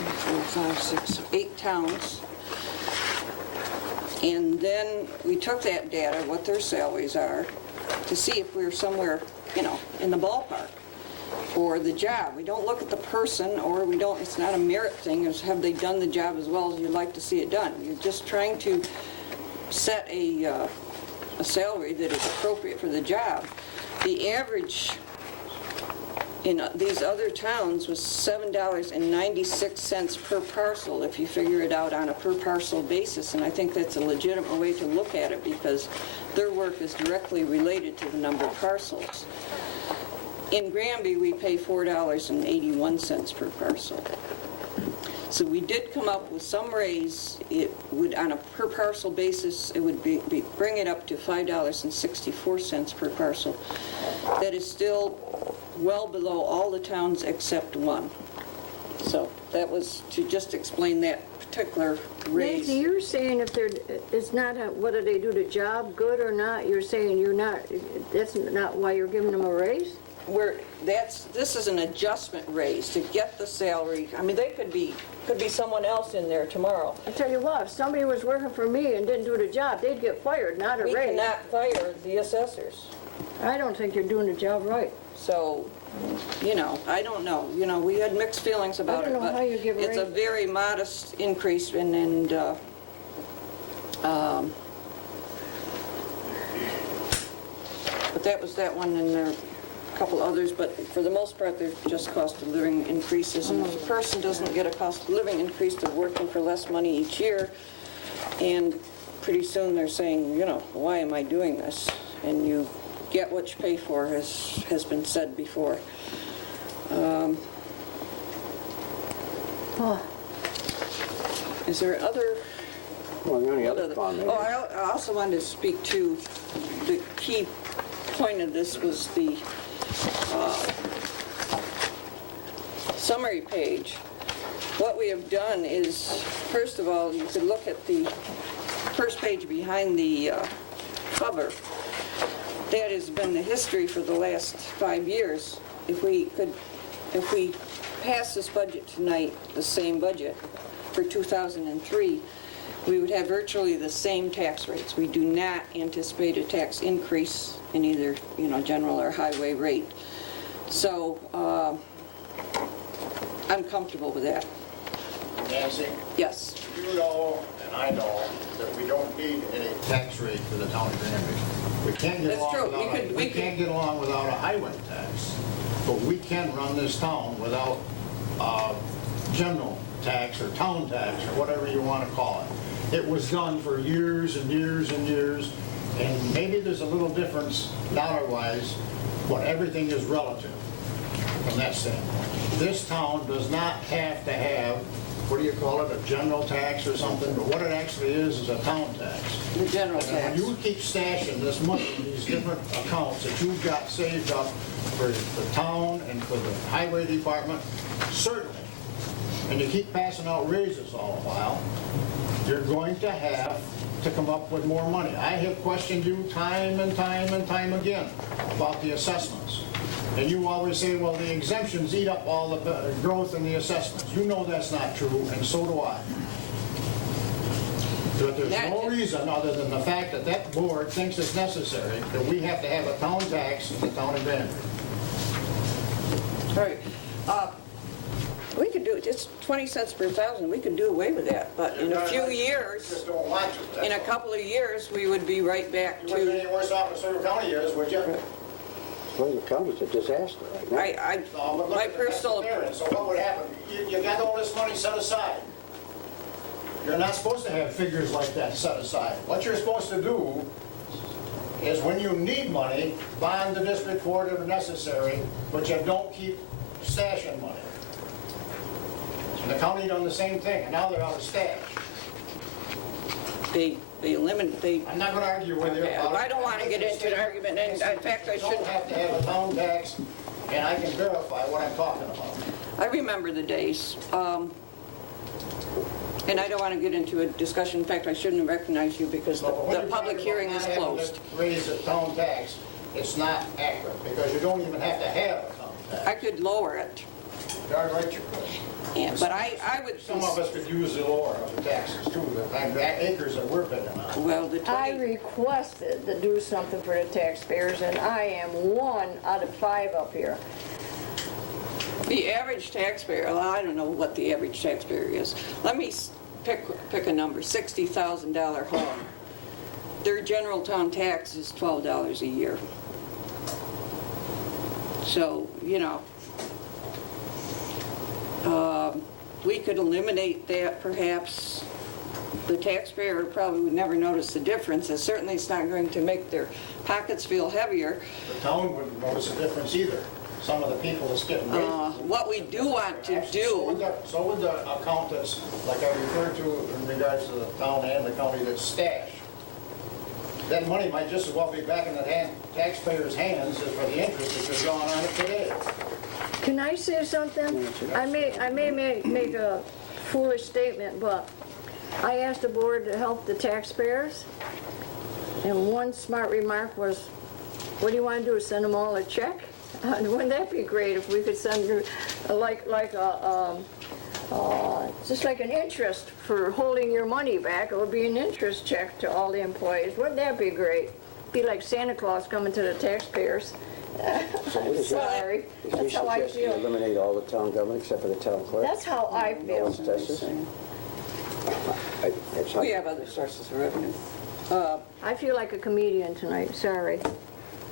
4, 5, 6, 8 towns. And then we took that data, what their salaries are, to see if we're somewhere, in the ballpark for the job. We don't look at the person, or it's not a merit thing, it's have they done the job as well as you'd like to see it done. You're just trying to set a salary that is appropriate for the job. The average in these other towns was $7.96 per parcel if you figure it out on a per parcel basis, and I think that's a legitimate way to look at it because their work is directly related to the number of parcels. In Granby, we pay $4.81 per parcel. So we did come up with some raise. It would, on a per parcel basis, it would bring it up to $5.64 per parcel. That is still well below all the towns except one. So that was to just explain that particular raise. Nancy, you're saying if they're, it's not whether they do the job good or not, you're saying you're not, that's not why you're giving them a raise? This is an adjustment raise to get the salary. I mean, they could be someone else in there tomorrow. I tell you what, if somebody was working for me and didn't do the job, they'd get fired, not a raise. We cannot fire the assessors. I don't think you're doing the job right. So, you know, I don't know. You know, we had mixed feelings about it. I don't know how you give a It's a raise. very modest increase, but that was that one, and there are a couple others, but for the most part, they're just cost of living increases. And if a person doesn't get a cost of living increase, they're working for less money each year, and pretty soon they're saying, you know, why am I doing this? And you get what you pay for, as has been said before. Is there other? Well, the only other comment. Oh, I also wanted to speak to the key point of this was the summary page. What we have done is, first of all, you could look at the first page behind the cover. That has been the history for the last 5 years. If we pass this budget tonight, the same budget for 2003, we would have virtually the same tax rates. We do not anticipate a tax increase in either, you know, general or highway rate. So I'm comfortable with that. Nancy, Yes. you know, and I know, that we don't need any tax rate for the town of Granby. We can't get That's along true. without we can't get along without a highway tax, but we can run this town without general tax or town tax or whatever you want to call it. It was done for years and years and years, and maybe there's a little difference dollar-wise, but everything is relative from that standpoint. This town does not have to have, what do you call it, a general tax or something, but what it actually is a town tax. The general And tax. when you keep stashing this money in these different accounts that you've got saved up for the town and for the highway department, certainly, and you keep passing out raises all the while, you're going to have to come up with more money. I have questioned you time and time and time again about the assessments. And you always say, well, the exemptions eat up all the growth in the assessments. You know that's not true, and so do I. But there's no reason other than the fact that that board thinks it's necessary that we have to have a town tax in the town of Granby. All right. We could do it, it's 20 cents per thousand, we could do away with that, but in a few years, Just don't want to. in a couple of years, we would be right back You wouldn't be to, any worse off than Sawyer County is, would you? Well, the county's a disaster right now. No, but look, my that's the personal, fairness. So what would happen? You got all this money set aside. You're not supposed to have figures like that set aside. What you're supposed to do is when you need money, bond the district for it if necessary, but you don't keep stashing money. And the county done the same thing, and now they're out of stash. they eliminate, I'm not gonna argue with you about it. I don't want to get into an argument, and in fact, I You don't shouldn't. have to have a town tax, and I can verify what I'm talking about. I remember the days, and I don't want to get into a discussion, in fact, I shouldn't recognize you because No, but when the you're public talking hearing about is not having closed. to raise the town tax, it's not accurate, because you don't even have to have a town tax. I could lower it, Darn right you could. yeah, but I would, Some of us could use the lower of the taxes too, the acres that we're paying on. well, the I 20, requested to do something for the taxpayers, and I am 1 out of 5 up here. the average taxpayer, well, I don't know what the average taxpayer is. Let me pick a number, $60,000 home. Their general town tax is $12 a year. So, you know, we could eliminate that perhaps. The taxpayer probably would never notice the difference, and certainly it's not going to make their pockets feel heavier. The town wouldn't notice a difference either. some of the people that's getting raised. What we do want to So would the account that's, like I referred to in regards to the town and the county that's stashed. That money might just as well be back in the taxpayers' hands as for the interest that you're drawing on it today. Can I say something? I may make a foolish statement, but I asked the board to help the taxpayers, and one smart remark was, what do you want to do, send them all a check? Wouldn't that be great if we could send them just like an interest for holding your money back? It would be an interest check to all the employees. Wouldn't that be great? Be like Santa Claus coming to the taxpayers. Sorry, that's how I You suggest you feel. eliminate all the town government except for the town clerk? That's how I feel. Assessors? It's not- We have other sources of revenue. I feel like a comedian tonight, sorry.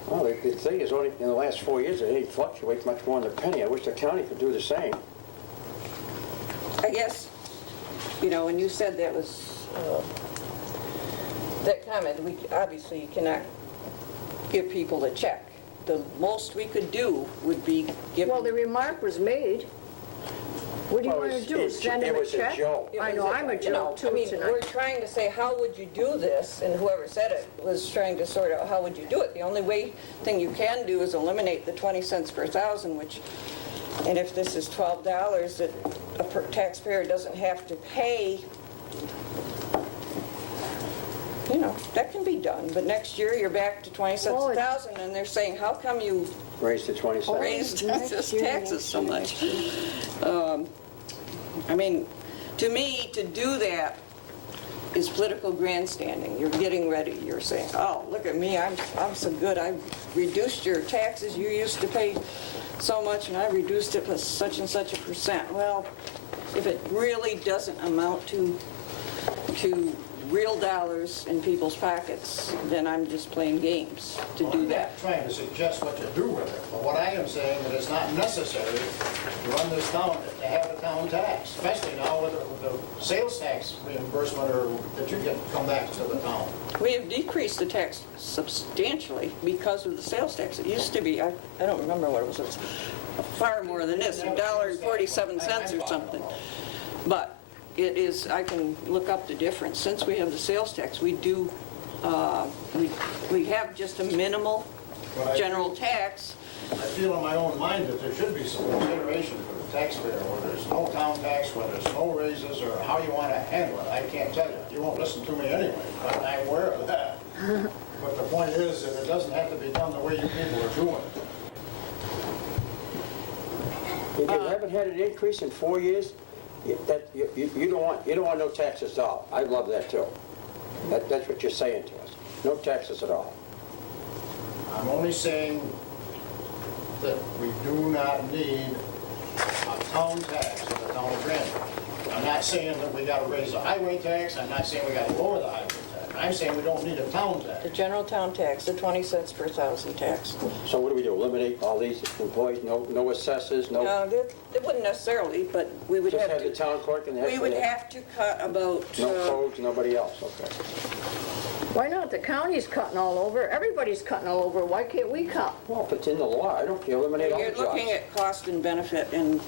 Well, the thing is, only in the last 4 years, it ain't fluctuates much more than a penny. I wish the county could do the same. I guess, when you said that was, that comment, obviously you cannot give people a check. The most we could do would be give Well, them. the remark was made. What do you Well, want to do, it's- send him a it was a check? joke. I know, I'm a joke too We're tonight. trying to say, how would you do this? And whoever said it was trying to sort out, how would you do it? The only thing you can do is eliminate the 20 cents per thousand, which, and if this is $12 that a taxpayer doesn't have to pay, that can be done. But next year, you're back to 20 cents a thousand, and they're saying, how come you Raise to 20 cents. raised Next year, taxes so next much? To me, to do that is political grandstanding. You're getting ready. You're saying, oh, look at me, I'm so good. I reduced your taxes. You used to pay so much, and I reduced it by such and such a percent. Well, if it really doesn't amount to real dollars in people's pockets, then I'm just playing games to do that. I'm not trying to suggest what to do with it, but what I am saying that it's not necessary to run this town, to have a town tax, especially now with the sales tax reimbursement or that you get come back to the town. We have decreased the tax substantially because of the sales tax. It used to be, I don't remember what it was far more than this, $1.47 or something. But it is, I can look up the difference. Since we have the sales tax, we do, we have just a minimal general tax. I feel in my own mind that there should be some consideration for the taxpayer, where there's no town tax, where there's no raises, or how you want to handle it. I can't tell you. You won't listen to me anyway, but I'm aware of that. But the point is that it doesn't have to be done the way you people are doing it. If you haven't had an increase in 4 years, you don't want no taxes at all. I love that too. That's what you're saying to us. No taxes at all. I'm only saying that we do not need a town tax in the town of Granby. I'm not saying that we got to raise the highway tax. I'm not saying we got to lower the highway tax. I'm saying we don't need a town tax. The general town tax, the 20 cents per thousand tax. So what do we do? Eliminate all these employees? No assessors? No. No, it wouldn't necessarily, but we would Just have have the to, town clerk and we would have to cut about, no codes, nobody else. Okay. Why not? The county's cutting all over. Everybody's cutting all over. Why can't we cut? Well, if it's in the law, I don't. You eliminate all the you're jobs. looking at cost and benefit, and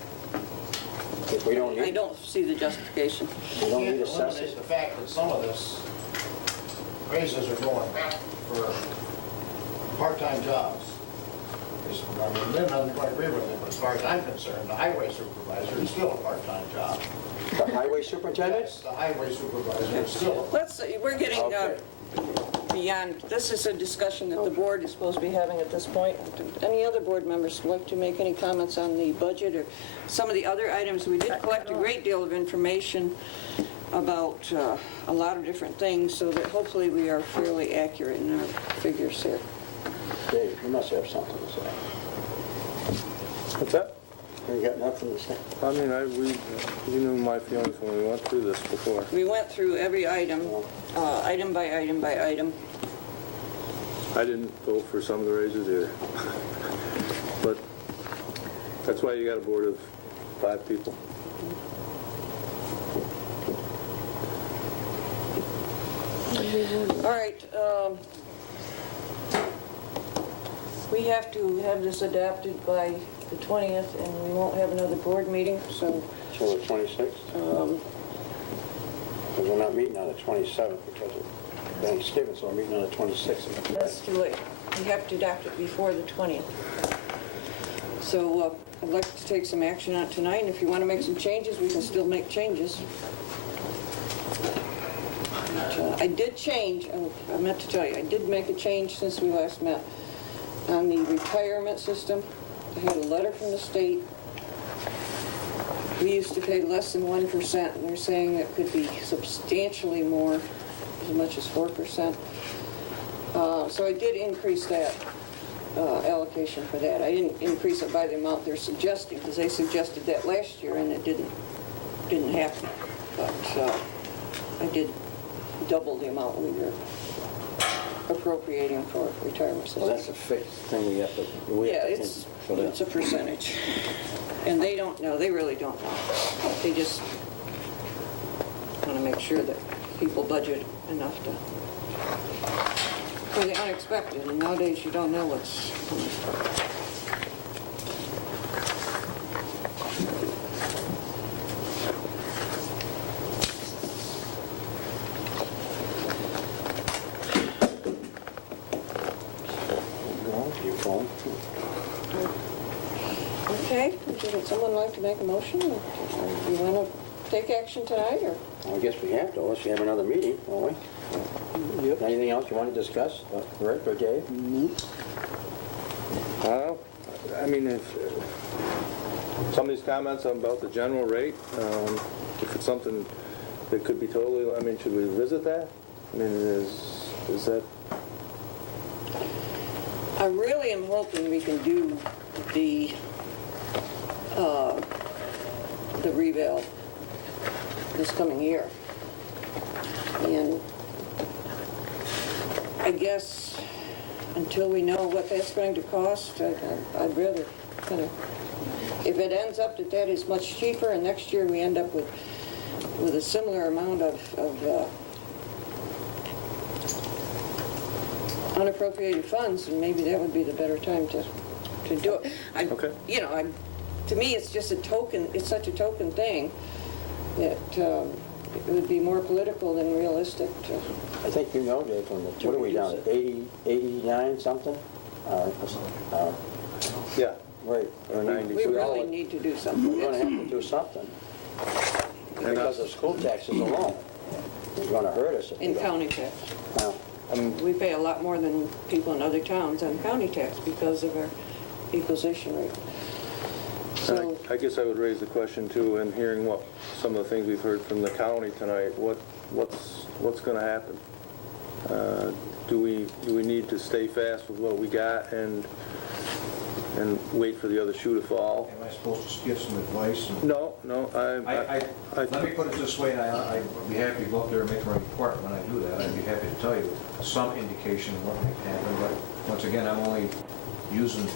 If we don't I need, don't see the justification. we don't You need can't assessors. eliminate the fact that some of this raises are going for part-time jobs. Lynn doesn't quite agree with it, but as far as I'm concerned, the highway supervisor is still a part-time job. The highway superintendent? Yes, the highway supervisor is still Let's see, we're getting Okay. beyond, this is a discussion that the board is supposed to be having at this point. Any other board members like to make any comments on the budget or some of the other items? We did collect a great deal of information about a lot of different things, so that hopefully we are fairly accurate in our figures here. Dave, you must have something to say. What's that? You got nothing to say? I mean, you knew my feelings when we went through this before. We went through every item, item by item by item. I didn't vote for some of the raises either. But that's why you got a board of 5 people. All right, We have to have this adapted by the 20th, and we won't have another board meeting, so So the 26th? Because we're not meeting on the 27th because of Thanksgiving, so we're meeting on the 26th. that's too late. We have to adapt it before the 20th. So I'd like to take some action on it tonight, and if you want to make some changes, we can still make changes. I did change, I meant to tell you, I did make a change since we last met. On the retirement system, I had a letter from the state. We used to pay less than 1%, and they're saying it could be substantially more, as much as 4%. So I did increase that allocation for that. I didn't increase it by the amount they're suggesting, because they suggested that last year, and it didn't happen. But I did double the amount we were appropriating for retirement system. Well, that's a fixed thing we have to... Yeah, it's a percentage. And they don't know, they really don't know. They just want to make sure that people budget enough for the unexpected, and nowadays you don't know what's coming. Okay, would someone like to make a motion? Or do you want to take action tonight, or? Well, I guess we have to, unless we have another meeting, won't we? Yep. Anything else you want to discuss, Rick or Dave? I mean, if some of these comments about the general rate, if it's something that could be totally, I mean, should we revisit that? I mean, is that... I really am hoping we can do the reval this coming year. And I guess until we know what that's going to cost, I'd rather kind of, if it ends up that that is much cheaper and next year we end up with a similar amount of unappropriated funds, and maybe that would be the better time to do it. Okay. You know, to me, it's just a token, it's such a token thing that it would be more political than realistic to... I think you know, Dave, what are we down at, 80, 89 something? Yeah. Right. We really need to do something. We're going to have to do something. Because of school taxes alone. It's going to hurt us. In county tax. Now, We pay a lot more than people in other towns on county tax because of our equalization rate. So, I guess I would raise the question too, in hearing what some of the things we've heard from the county tonight, what's going to happen? Do we need to stay fast with what we got and wait for the other shoe to fall? Am I supposed to give some advice? No, Let me put it this way, and I'd be happy to go up there and make a report when I do that. I'd be happy to tell you some indication of what might happen, but once again, I'm only using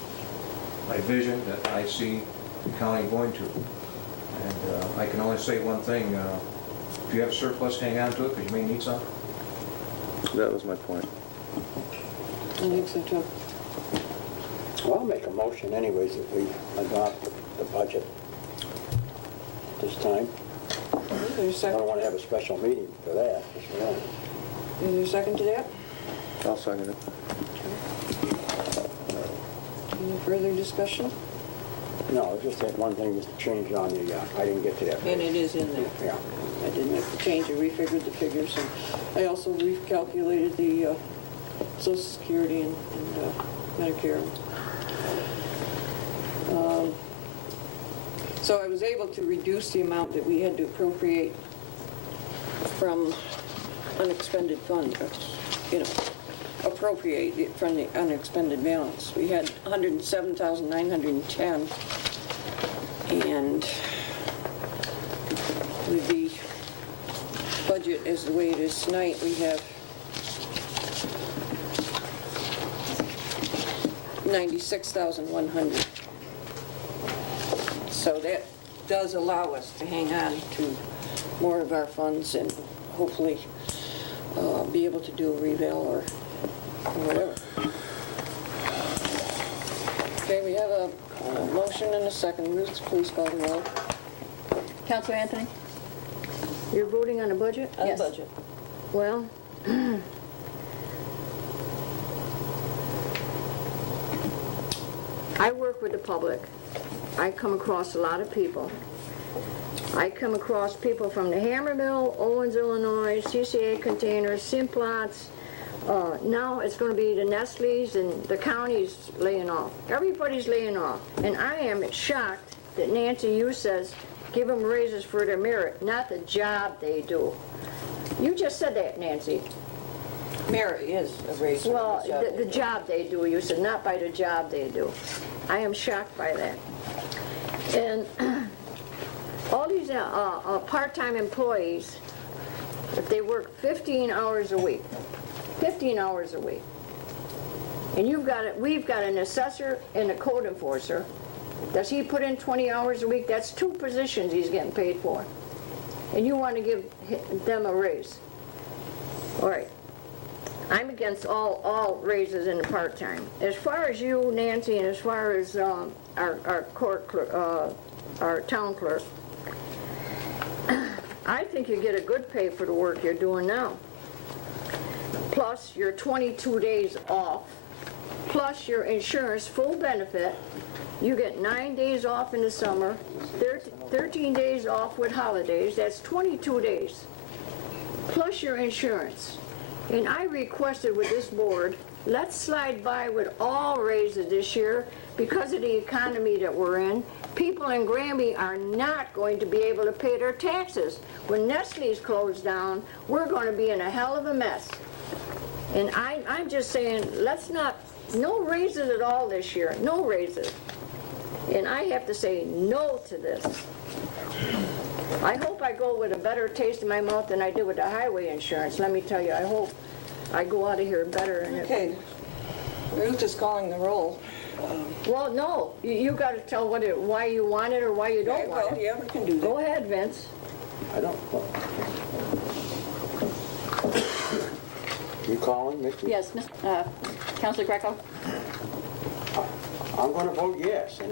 my vision that I see the county going to. And I can only say one thing, if you have surplus, hang on to it, because you may need some. that was my point. I think so too. well, I'll make a motion anyways that we adopt the budget this time. Is there a I second? don't want to have a special meeting for that, just for that. Is there a second to that? I'll second it. Any further discussion? No, just that one thing was changed on the, I didn't get to that. And it is in there. Yeah. I did make the change, I refigured the figures, and I also recalculated the Social Security and Medicare. So I was able to reduce the amount that we had to appropriate from unexpended funds, you know, appropriate it from the unexpended balance. We had $107,910, and with the budget as the way it is tonight, we have $96,100. So that does allow us to hang on to more of our funds and hopefully be able to do a reval or whatever. Okay, we have a motion and a second. Ruth, please call the roll. Counselor Anthony? You're voting on the budget? On the Yes. budget. Well, I work with the public. I come across a lot of people. I come across people from the Hammer Mill, Owens, Illinois, CCA Containers, Simplots. Now it's going to be the Nestle's, and the county's laying off. Everybody's laying off. And I am shocked that Nancy, you says, give them raises for their merit, not the job they do. You just said that, Nancy. Merit is a raise. for Well, the job. the job they do, you said, not by the job they do. I am shocked by that. And all these part-time employees, if they work 15 hours a week, 15 hours a week, and we've got an assessor and a code enforcer. Does he put in 20 hours a week? That's 2 positions he's getting paid for. And you want to give them a raise. All right. I'm against all raises in the part-time. As far as you, Nancy, and as far as our court clerk, our town clerk, I think you get a good pay for the work you're doing now. Plus your 22 days off, plus your insurance full benefit. You get 9 days off in the summer, 13 days off with holidays. That's 22 days, plus your insurance. And I requested with this board, let's slide by with all raises this year because of the economy that we're in. People in Granby are not going to be able to pay their taxes. When Nestle's closed down, we're going to be in a hell of a mess. And I'm just saying, no raises at all this year, no raises. And I have to say no to this. I hope I go with a better taste in my mouth than I did with the highway insurance. Let me tell you, I hope I go out of here better. And Okay. Ruth is calling the roll. Well, no, you got to tell why you want it or why you don't want it. Yeah, we can do that. Go ahead, Vince. I don't. You calling, Mr.? Yes, Counselor Greco? I'm going to vote yes. And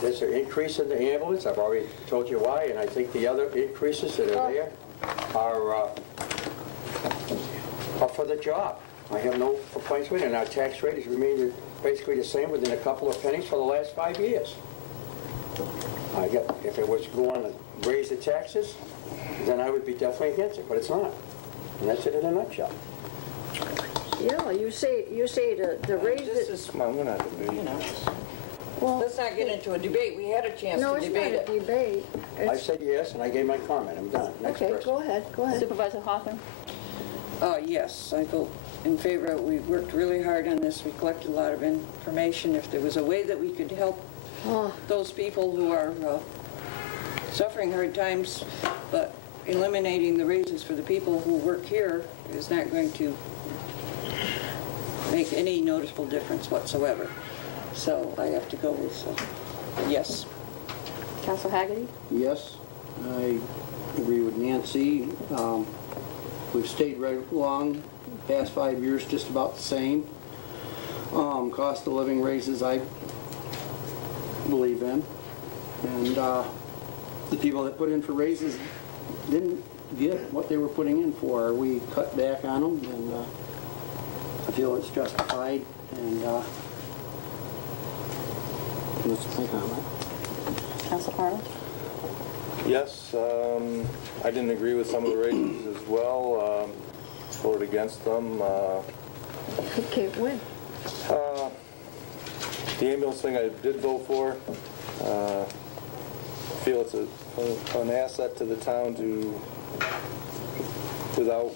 there's an increase in the ambulance. I've already told you why, and I think the other increases that are there are for the job. I have no complaints with it, and our tax rate has remained basically the same within a couple of pennies for the last 5 years. If it was going to raise the taxes, then I would be definitely against it, but it's not. And that's it in a nutshell. Yeah, you say the raises. Come on, we're not debating. Well, Let's not get into a debate. We had a chance no, to it's debate not a it. debate. I said yes, and I gave my comment. I'm done. Next Okay, person. go ahead. Supervisor Hawthorne? Yes, I vote in favor of it. We worked really hard on this. We collected a lot of information. If there was a way that we could help those people who are suffering hard times, but eliminating the raises for the people who work here is not going to make any noticeable difference whatsoever. So I have to go with yes. Counselor Haggerty? Yes, I agree with Nancy. We've stayed right along the past 5 years, just about the same. Cost of living raises, I believe in. And the people that put in for raises didn't get what they were putting in for. We cut back on them, and I feel it's justified. And that's my comment. Counselor Parlin? Yes, I didn't agree with some of the raises as well. Voted against them. You can't win. The ambulance thing I did vote for. I feel it's an asset to the town without,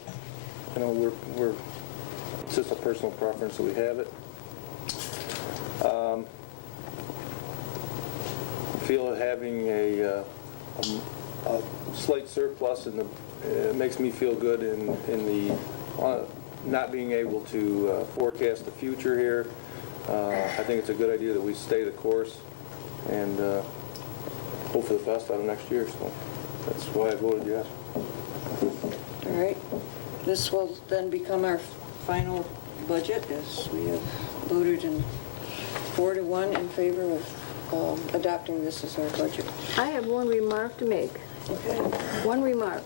it's just a personal preference that we have it. I feel having a slight surplus makes me feel good in the not being able to forecast the future here. I think it's a good idea that we stay the course and hope for the best out of next year. So that's why I voted yes. All right. This will then become our final budget as we have voted and 4-1 in favor of adopting this as our budget. I have one remark to make. Okay. One remark.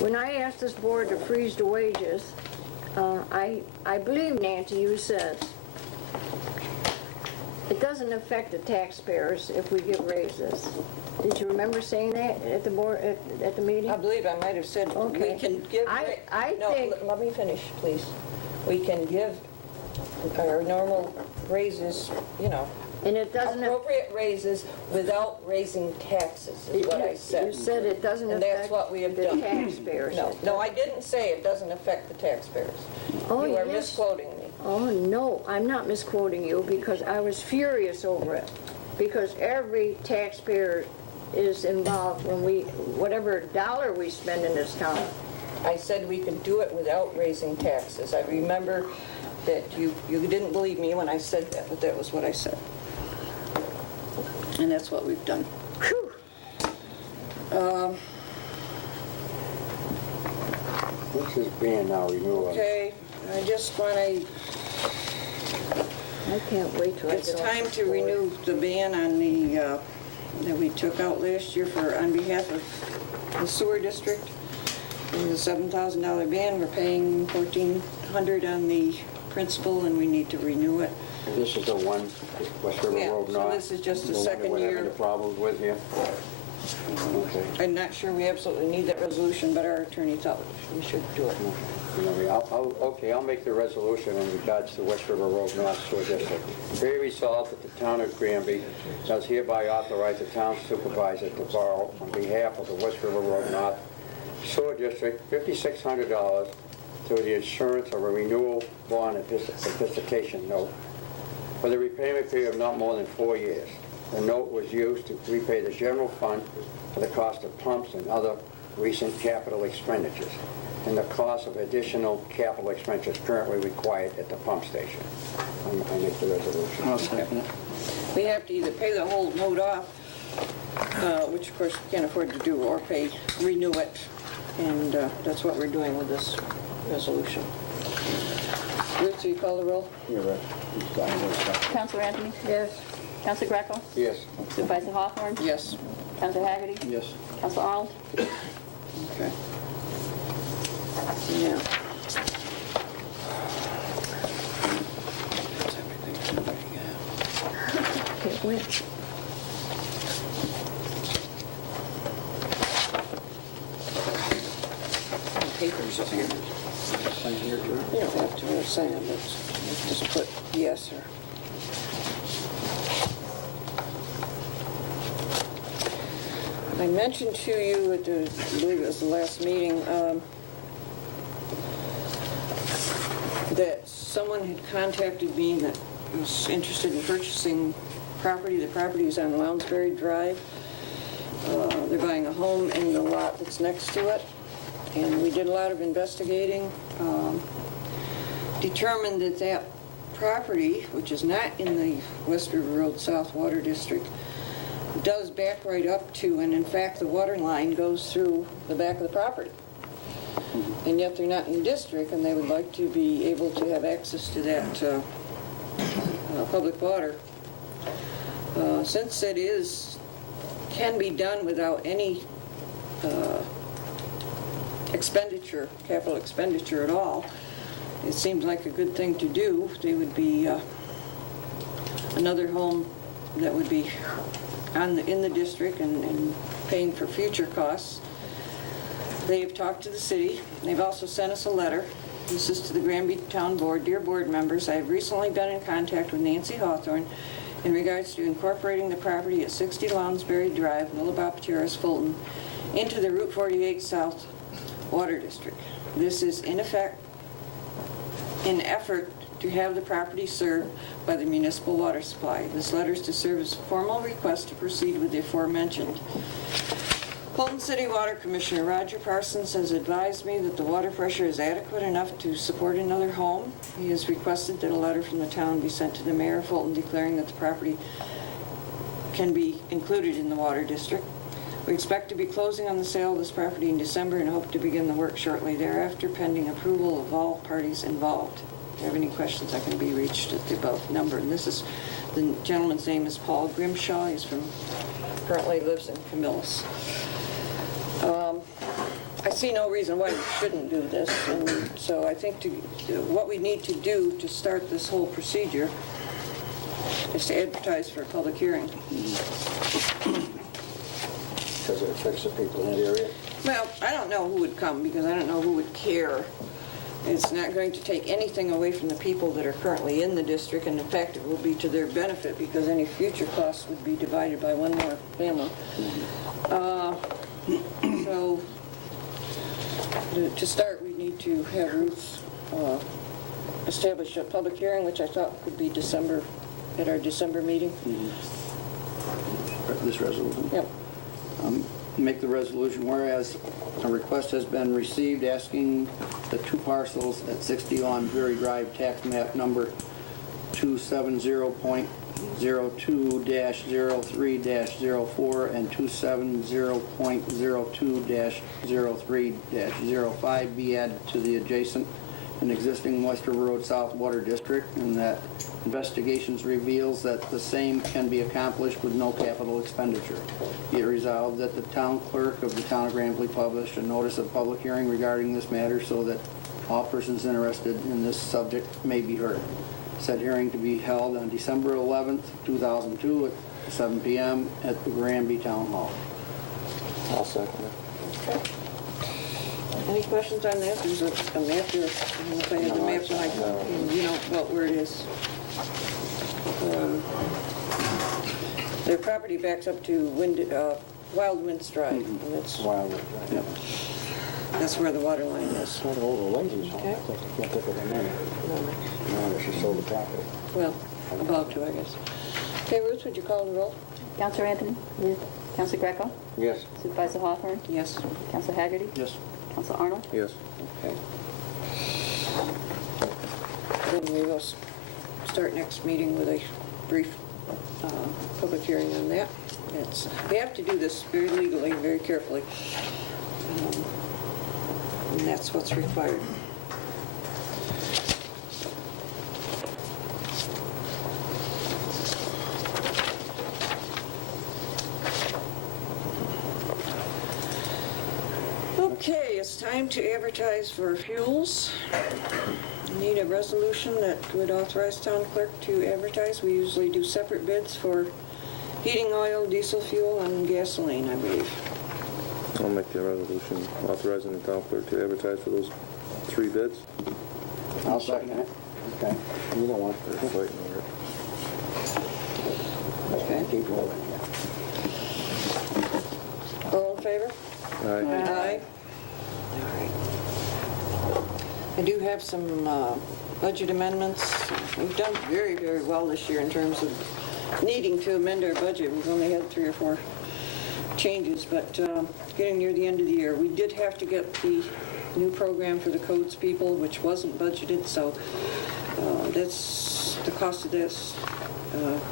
When I asked this board to freeze the wages, I believe, Nancy, you said it doesn't affect the taxpayers if we give raises. Did you remember saying that at the board, at the meeting? I believe I might have said Okay. we can give... I No, think- let me finish, please. We can give our normal raises, you know, And it doesn't... appropriate raises without raising taxes, is what I said. You said it doesn't And affect that's what we have the done. taxpayers. No, I didn't say it doesn't affect the taxpayers. Oh, You are yes. misquoting me. Oh, no, I'm not misquoting you because I was furious over it. Because every taxpayer is involved when whatever dollar we spend in this town. I said we could do it without raising taxes. I remember that you didn't believe me when I said that, but that was what I said. And that's what we've done. Whew. This is being now renewal. Okay, I just want to... I can't wait till I get It's off time this to board. renew the ban on the, that we took out last year on behalf of the sewer district. And the $7,000 ban, we're paying $1,400 on the principal, and we need to renew it. And this is the one, West River Yeah, Road so North? this is just the one that second we're having year. the problems with here? Okay. I'm not sure we absolutely need that resolution, but our attorney thought we should do it. You know, I'll make the resolution in regards to West River Road North Sewer District. Be resolved that the town of Granby does hereby authorize the town supervisor to borrow on behalf of the West River Road North Sewer District $5,600 through the insurance of a renewal bond anticipation note for the repayment period of not more than 4 years. The note was used to repay the general fund for the cost of pumps and other recent capital expenditures and the cost of additional capital expenditures currently required at the pump station. I make the resolution. I'll second it. We have to either pay the whole note off, which of course we can't afford to do, or renew it. And that's what we're doing with this resolution. Ruth, will you call the roll? You're right. Counselor Anthony? Yes. Counselor Greco? Yes. Supervisor Hawthorne? Yes. Counselor Haggerty? Yes. Counselor Arnold? Okay. Now. That's everything somebody got. Okay, wait. Papers up here. Sign here, too. You don't have to sign it, but just put yes or... I mentioned to you at the, I believe it was the last meeting, that someone had contacted me that was interested in purchasing property. The property is on Lounsbury Drive. They're buying a home in the lot that's next to it. And we did a lot of investigating, determined that that property, which is not in the West River Road South Water District, does back right up to, and in fact, the water line goes through the back of the property. And yet they're not in the district, and they would like to be able to have access to that public water. Since it can be done without any expenditure, capital expenditure at all, it seems like a good thing to do. They would be another home that would be in the district and paying for future costs. They've talked to the city. They've also sent us a letter. This is to the Granby Town Board. Dear board members, I have recently been in contact with Nancy Hawthorne in regards to incorporating the property at 60 Lounsbury Drive, Millibop Terrace, Fulton, into the Route 48 South Water District. This is in effect an effort to have the property served by the municipal water supply. This letter is to serve as a formal request to proceed with the aforementioned. Fulton City Water Commissioner Roger Parsons has advised me that the water pressure is adequate enough to support another home. He has requested that a letter from the town be sent to the mayor of Fulton declaring that the property can be included in the water district. We expect to be closing on the sale of this property in December and hope to begin the work shortly thereafter, pending approval of all parties involved. you have any questions, I can be reached at the above number. And this is, the gentleman's name is Paul Grimshaw. He's currently lives in Camillus. I see no reason why we shouldn't do this, and so I think what we need to do to start this whole procedure is to advertise for a public hearing. Because it affects the people in that area. Well, I don't know who would come, because I don't know who would care. It's not going to take anything away from the people that are currently in the district, and in fact, it will be to their benefit, because any future costs would be divided by one more family. So, to start, we need to have Ruth establish a public hearing, which I thought could be December, at our December meeting. This resolution? Yep. Make the resolution, whereas a request has been received asking the two parcels at 60 Lawn Prairie Drive, tax map number 270.02-03-04 and 270.02-03-05 be added to the adjacent and existing Wester Road South Water District, and that investigations reveals that the same can be accomplished with no capital expenditure. Be it resolved that the town clerk of the town of Granby publish a notice of public hearing regarding this matter so that all persons interested in this subject may be heard. Said hearing to be held on December 11th, 2002 at 7 p.m. at the Granby Town Hall. I'll second it. Okay. Any questions on that? There's a map here. I don't know if I have the map tonight. You know about where it is. Their property backs up to Wild Winds Drive. And that's Wild Winds Drive. Yep. That's where the water line is. It's not all the ladies home. Okay. I can't think of the name. No, she sold the property. Well, about to, I guess. Okay, Ruth, would you call the roll? Counselor Anthony? Yes. Counselor Greco? Yes. Supervisor Hawthorne? Yes. Counselor Haggerty? Yes. Counselor Arnold? Yes. Okay. Then we will start next meeting with a brief public hearing on that. We have to do this very legally, very carefully. And that's what's required. Okay, it's time to advertise for fuels. I need a resolution that would authorize town clerk to advertise. We usually do separate bids for heating oil, diesel fuel, and gasoline, I believe. I'll make the resolution authorizing the town clerk to advertise for those 3 bids. I'll second it. Okay. You don't want They're fighting over it. Okay. Keep rolling, yeah. All in favor? Aye. Aye. All right. I do have some budget amendments. We've done very, very well this year in terms of needing to amend our budget. We've only had 3 or 4 changes, but getting near the end of the year, we did have to get the new program for the codes people, which wasn't budgeted, so that's the cost of this,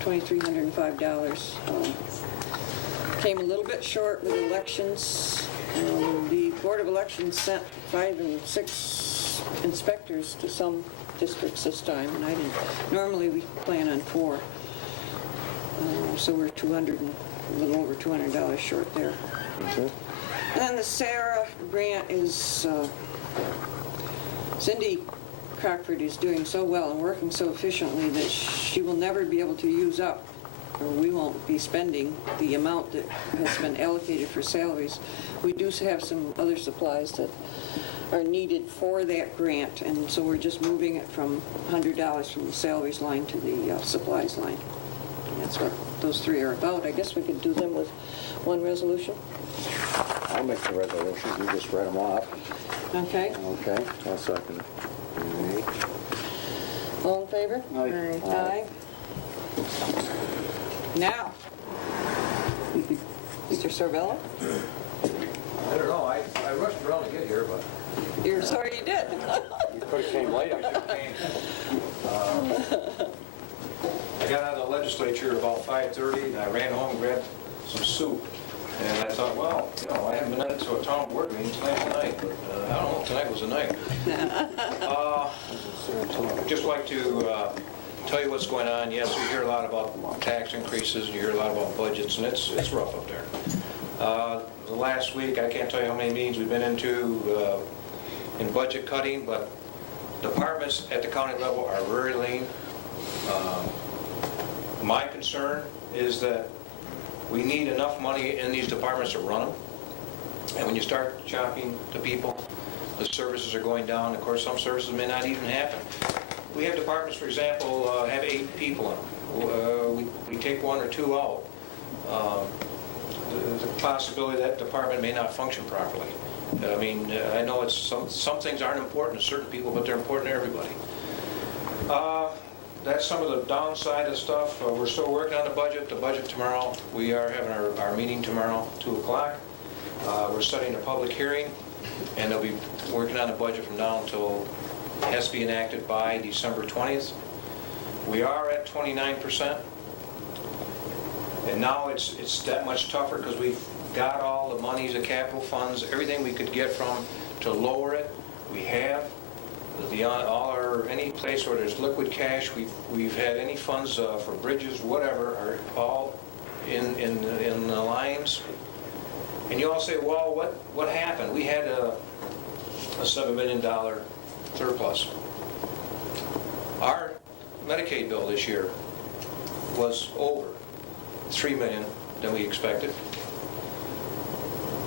$2,305. Came a little bit short with elections. The Board of Elections sent 5 and 6 inspectors to some districts this time, and I didn't. Normally we plan on 4, so we're a little over $200 short there. Okay. And then the Sarah grant is, Cindy Crockford is doing so well and working so efficiently that she will never be able to use up, or we won't be spending the amount that has been allocated for salaries. We do have some other supplies that are needed for that grant, and so we're just moving it from $100 from the salaries line to the supplies line. And that's what those 3 are about. I guess we could do them with one resolution. I'll make the resolution. You just read them off. Okay. Okay. I'll second it. All right. All in favor? Aye. Aye. Now, Mr. Sorvella, I don't know, I rushed around to get here, but you're sorry you did. You could have came later. I got out of the legislature at about 5:30, and I ran home and grabbed some soup. And I thought, well, I haven't been into a town board meeting tonight, but I don't know if tonight was the night. I'd just like to tell you what's going on. Yes, you hear a lot about tax increases, you hear a lot about budgets, and it's rough up there. The last week, I can't tell you how many meetings we've been into in budget cutting, but departments at the county level are very lean. My concern is that we need enough money in these departments to run them. And when you start chopping to people, the services are going down. Of course, some services may not even happen. We have departments, for example, have 8 people in them. We take 1 or 2 out. The possibility that department may not function properly. I mean, I know it's some things aren't important to certain people, but they're important to everybody. That's some of the downside of stuff. We're still working on the budget tomorrow. We are having our meeting tomorrow, 2 o'clock. We're setting a public hearing, and they'll be working on the budget from now until it has to be enacted by December 20th. We are at 29%, and now it's that much tougher because we've got all the monies, the capital funds, everything we could get from to lower it. We have any place where there's liquid cash. We've had any funds for bridges, whatever, are all in the lines. And you all say, well, what happened? We had a $7 million surplus. Our Medicaid bill this year was over $3 million than we expected.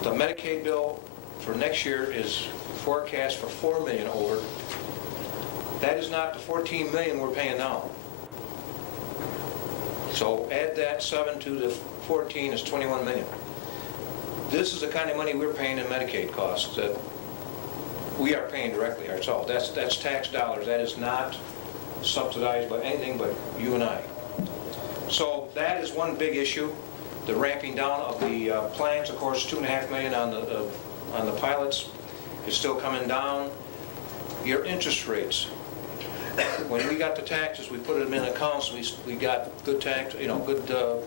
The Medicaid bill for next year is forecast for $4 million over. That is not the $14 million we're paying now. So add that 7 to the 14 is $21 million. This is the kind of money we're paying in Medicaid costs that we are paying directly ourselves. That's tax dollars. That is not subsidized by anything but you and I. So that is one big issue. The ramping down of the plans, of course, $2.5 million on the pilots is still coming down. Your interest rates. When we got the taxes, we put them in accounts. We got good tax, good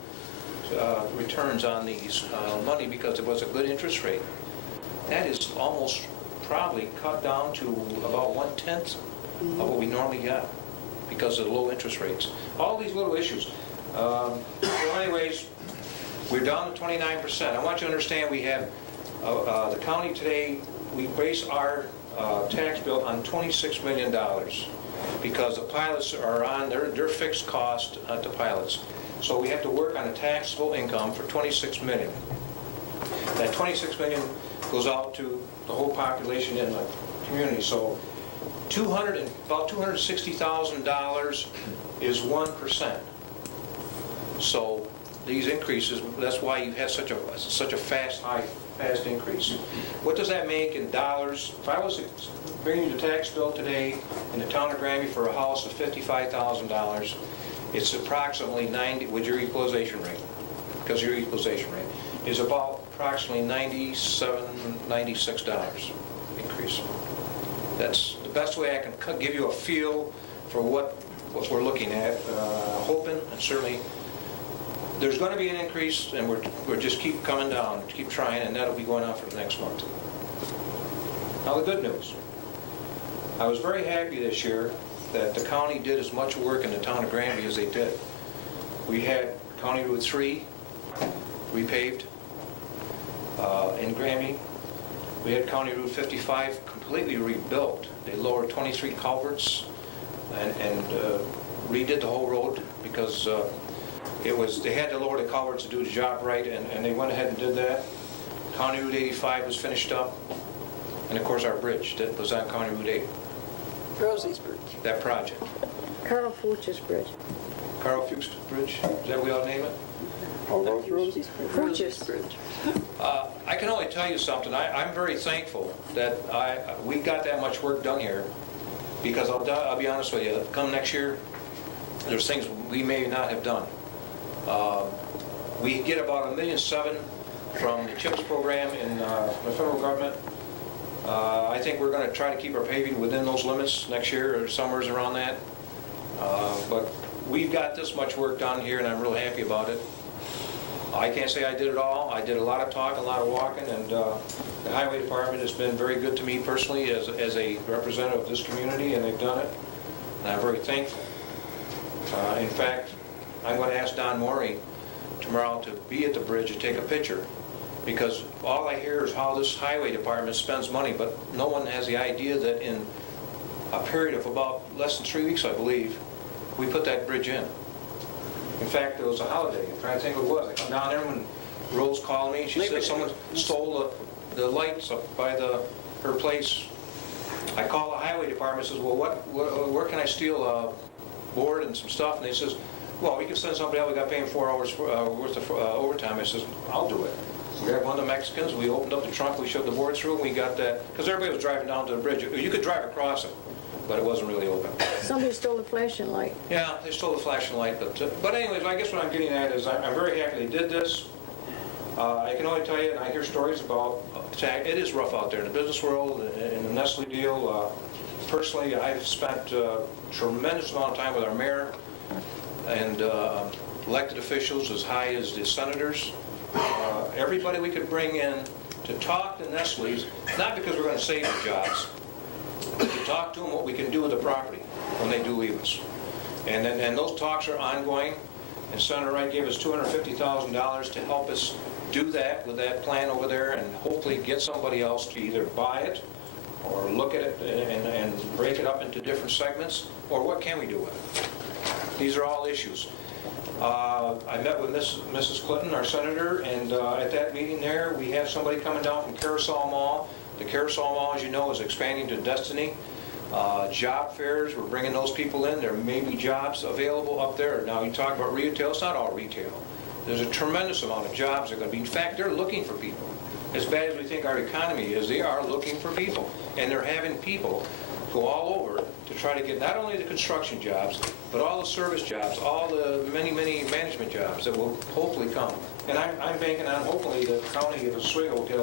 returns on these money because it was a good interest rate. That is almost probably cut down to about 1/10 of what we normally got because of the low interest rates. All these little issues. So anyways, we're down to 29%. I want you to understand we have the county today, we base our tax bill on $26 million because the pilots are on their fixed cost at the pilots. So we have to work on a taxable income for $26 million. That $26 million goes out to the whole population in the community. So about $260,000 is 1%. So these increases, that's why you've had such a fast increase. What does that make in dollars? If I was to bring you the tax bill today in the town of Granby for a house of $55,000, it's approximately 90, with your equalization rate, because your equalization rate is about approximately $97, $96 increase. That's the best way I can give you a feel for what we're looking at, hoping, and certainly there's going to be an increase, and we're just keep coming down, keep trying, and that'll be going on for the next month. Now the good news. I was very happy this year that the county did as much work in the town of Granby as they did. We had County Route 3 repaved in Granby. We had County Route 55 completely rebuilt. They lowered 23 culverts and redid the whole road because they had to lower the culverts to do the job right, and they went ahead and did that. County Route 85 was finished up, and of course our bridge that was on County Route 8. Rosie's Bridge. That project. Carl Fuchs's Bridge. Carl Fuchs Bridge, is that what we ought to name it? Rosie's Bridge. Fuchs's Bridge. I can only tell you something. I'm very thankful that we got that much work done here, because I'll be honest with you, come next year, there's things we may not have done. We get about $1.7 million from the CHIPS program in the federal government. I think we're going to try to keep our paving within those limits next year or somewhere around that. But we've got this much work done here, and I'm real happy about it. I can't say I did it all. I did a lot of talking, a lot of walking, and the Highway Department has been very good to me personally as a representative of this community, and they've done it. and I'm very thankful. In fact, I'm going to ask Don Morey tomorrow to be at the bridge to take a picture, because all I hear is how this highway department spends money, but no one has the idea that in a period of about less than 3 weeks, I believe, we put that bridge in. In fact, it was a holiday. I'm trying to think what it was. I come down there when Rose called me. She said someone stole the lights up by her place. I call the highway department and says, well, where can I steal a board and some stuff? And they says, well, we can send somebody out. We got paying 4 hours worth of overtime. I says, I'll do it. We grabbed one of the Mexicans. We opened up the trunk. We shoved the board through, and we got that. Because everybody was driving down to the bridge. You could drive across it, but it wasn't really open. Somebody stole the flashing light. Yeah, they stole the flashing light. But anyways, I guess what I'm getting at is I'm very happy they did this. I can only tell you, and I hear stories about, it is rough out there in the business world, in the Nestle deal. Personally, I've spent a tremendous amount of time with our mayor and elected officials as high as the senators. Everybody we could bring in to talk to Nestle's, not because we're going to save the jobs, but to talk to them what we can do with the property when they do leave us. And those talks are ongoing, and Senator Wright gave us $250,000 to help us do that with that plan over there, and hopefully get somebody else to either buy it or look at it and break it up into different segments, or what can we do with it? These are all issues. I met with Mrs. Clinton, our senator, and at that meeting there, we have somebody coming down from Carousel Mall. The Carousel Mall, as you know, is expanding to Destiny. Job fairs, we're bringing those people in. There may be jobs available up there. Now, you talk about retail, it's not all retail. There's a tremendous amount of jobs that are going to be. In fact, they're looking for people. As bad as we think our economy is, they are looking for people. And they're having people go all over to try to get not only the construction jobs, but all the service jobs, all the many, many management jobs that will hopefully come. And I'm banking on hopefully the county of Oswego will get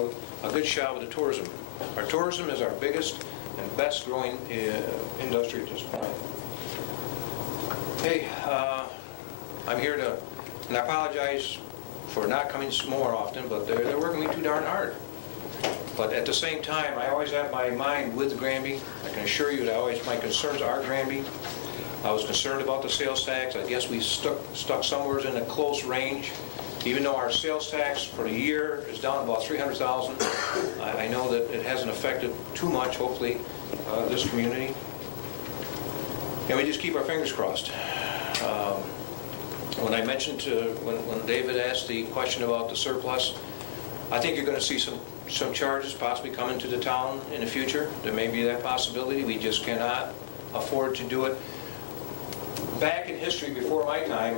a good shot with the tourism. Our tourism is our biggest and best growing industry at this point. Hey, I'm here to, and I apologize for not coming more often, but they're working me too darn hard. But at the same time, I always have my mind with Granby. I can assure you that my concerns are Granby. I was concerned about the sales tax. I guess we stuck somewhere in a close range. Even though our sales tax for the year is down about $300,000, I know that it hasn't affected too much, hopefully, this community. And we just keep our fingers crossed. When I mentioned when David asked the question about the surplus, I think you're going to see some charges possibly coming to the town in the future. There may be that possibility. We just cannot afford to do it. Back in history, before my time,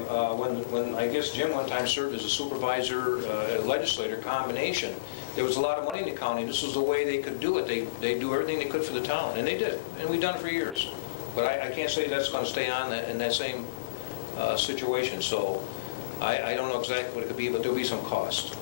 when I guess Jim one time served as a supervisor, legislator combination, there was a lot of money in the county. This was the way they could do it. They do everything they could for the town, and they did, and we've done it for years. But I can't say that's going to stay on in that same situation. So I don't know exactly what it could be, but there'll be some cost.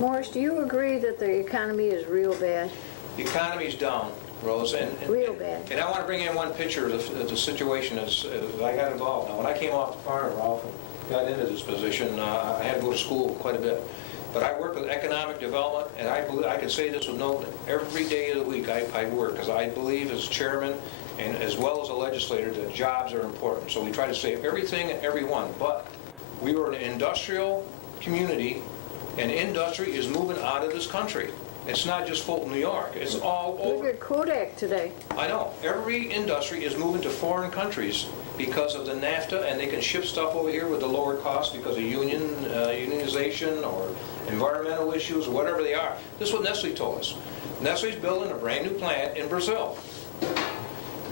Morris, do you agree that the economy is real bad? The economy's down, Rose, and real bad. And I want to bring in one picture of the situation as I got involved. Now, when I came off the farm, Ralph, and got into this position, I had to go to school quite a bit. But I work with economic development, and I can say this with no, every day of the week I work, because I believe as chairman and as well as a legislator that jobs are important. So we try to save everything and everyone. But we were an industrial community, and industry is moving out of this country. It's not just Fulton, New York. It's all over. Look at Kodak today. I know. Every industry is moving to foreign countries because of the NAFTA, and they can ship stuff over here with the lower cost because of unionization or environmental issues or whatever they are. This is what Nestle told us. Nestle's building a brand new plant in Brazil.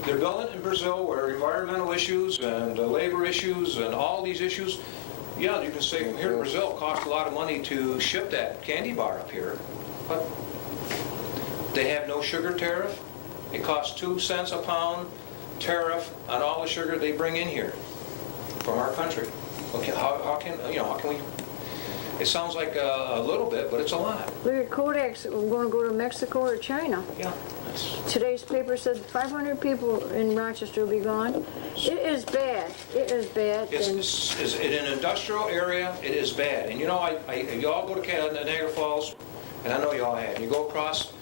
They're building it in Brazil where environmental issues and labor issues and all these issues, yeah, you can say from here to Brazil, it costs a lot of money to ship that candy bar up here. But they have no sugar tariff. It costs 2 cents a pound tariff on all the sugar they bring in here from our country. Okay, how can we? It sounds like a little bit, but it's a lot. Look at Kodak's going to go to Mexico or China. Yeah. Today's paper said 500 people in Rochester will be gone. It is bad. It is bad. It's in an industrial area, it is bad. And you know, you all go to Niagara Falls, and I know you all have. You go across,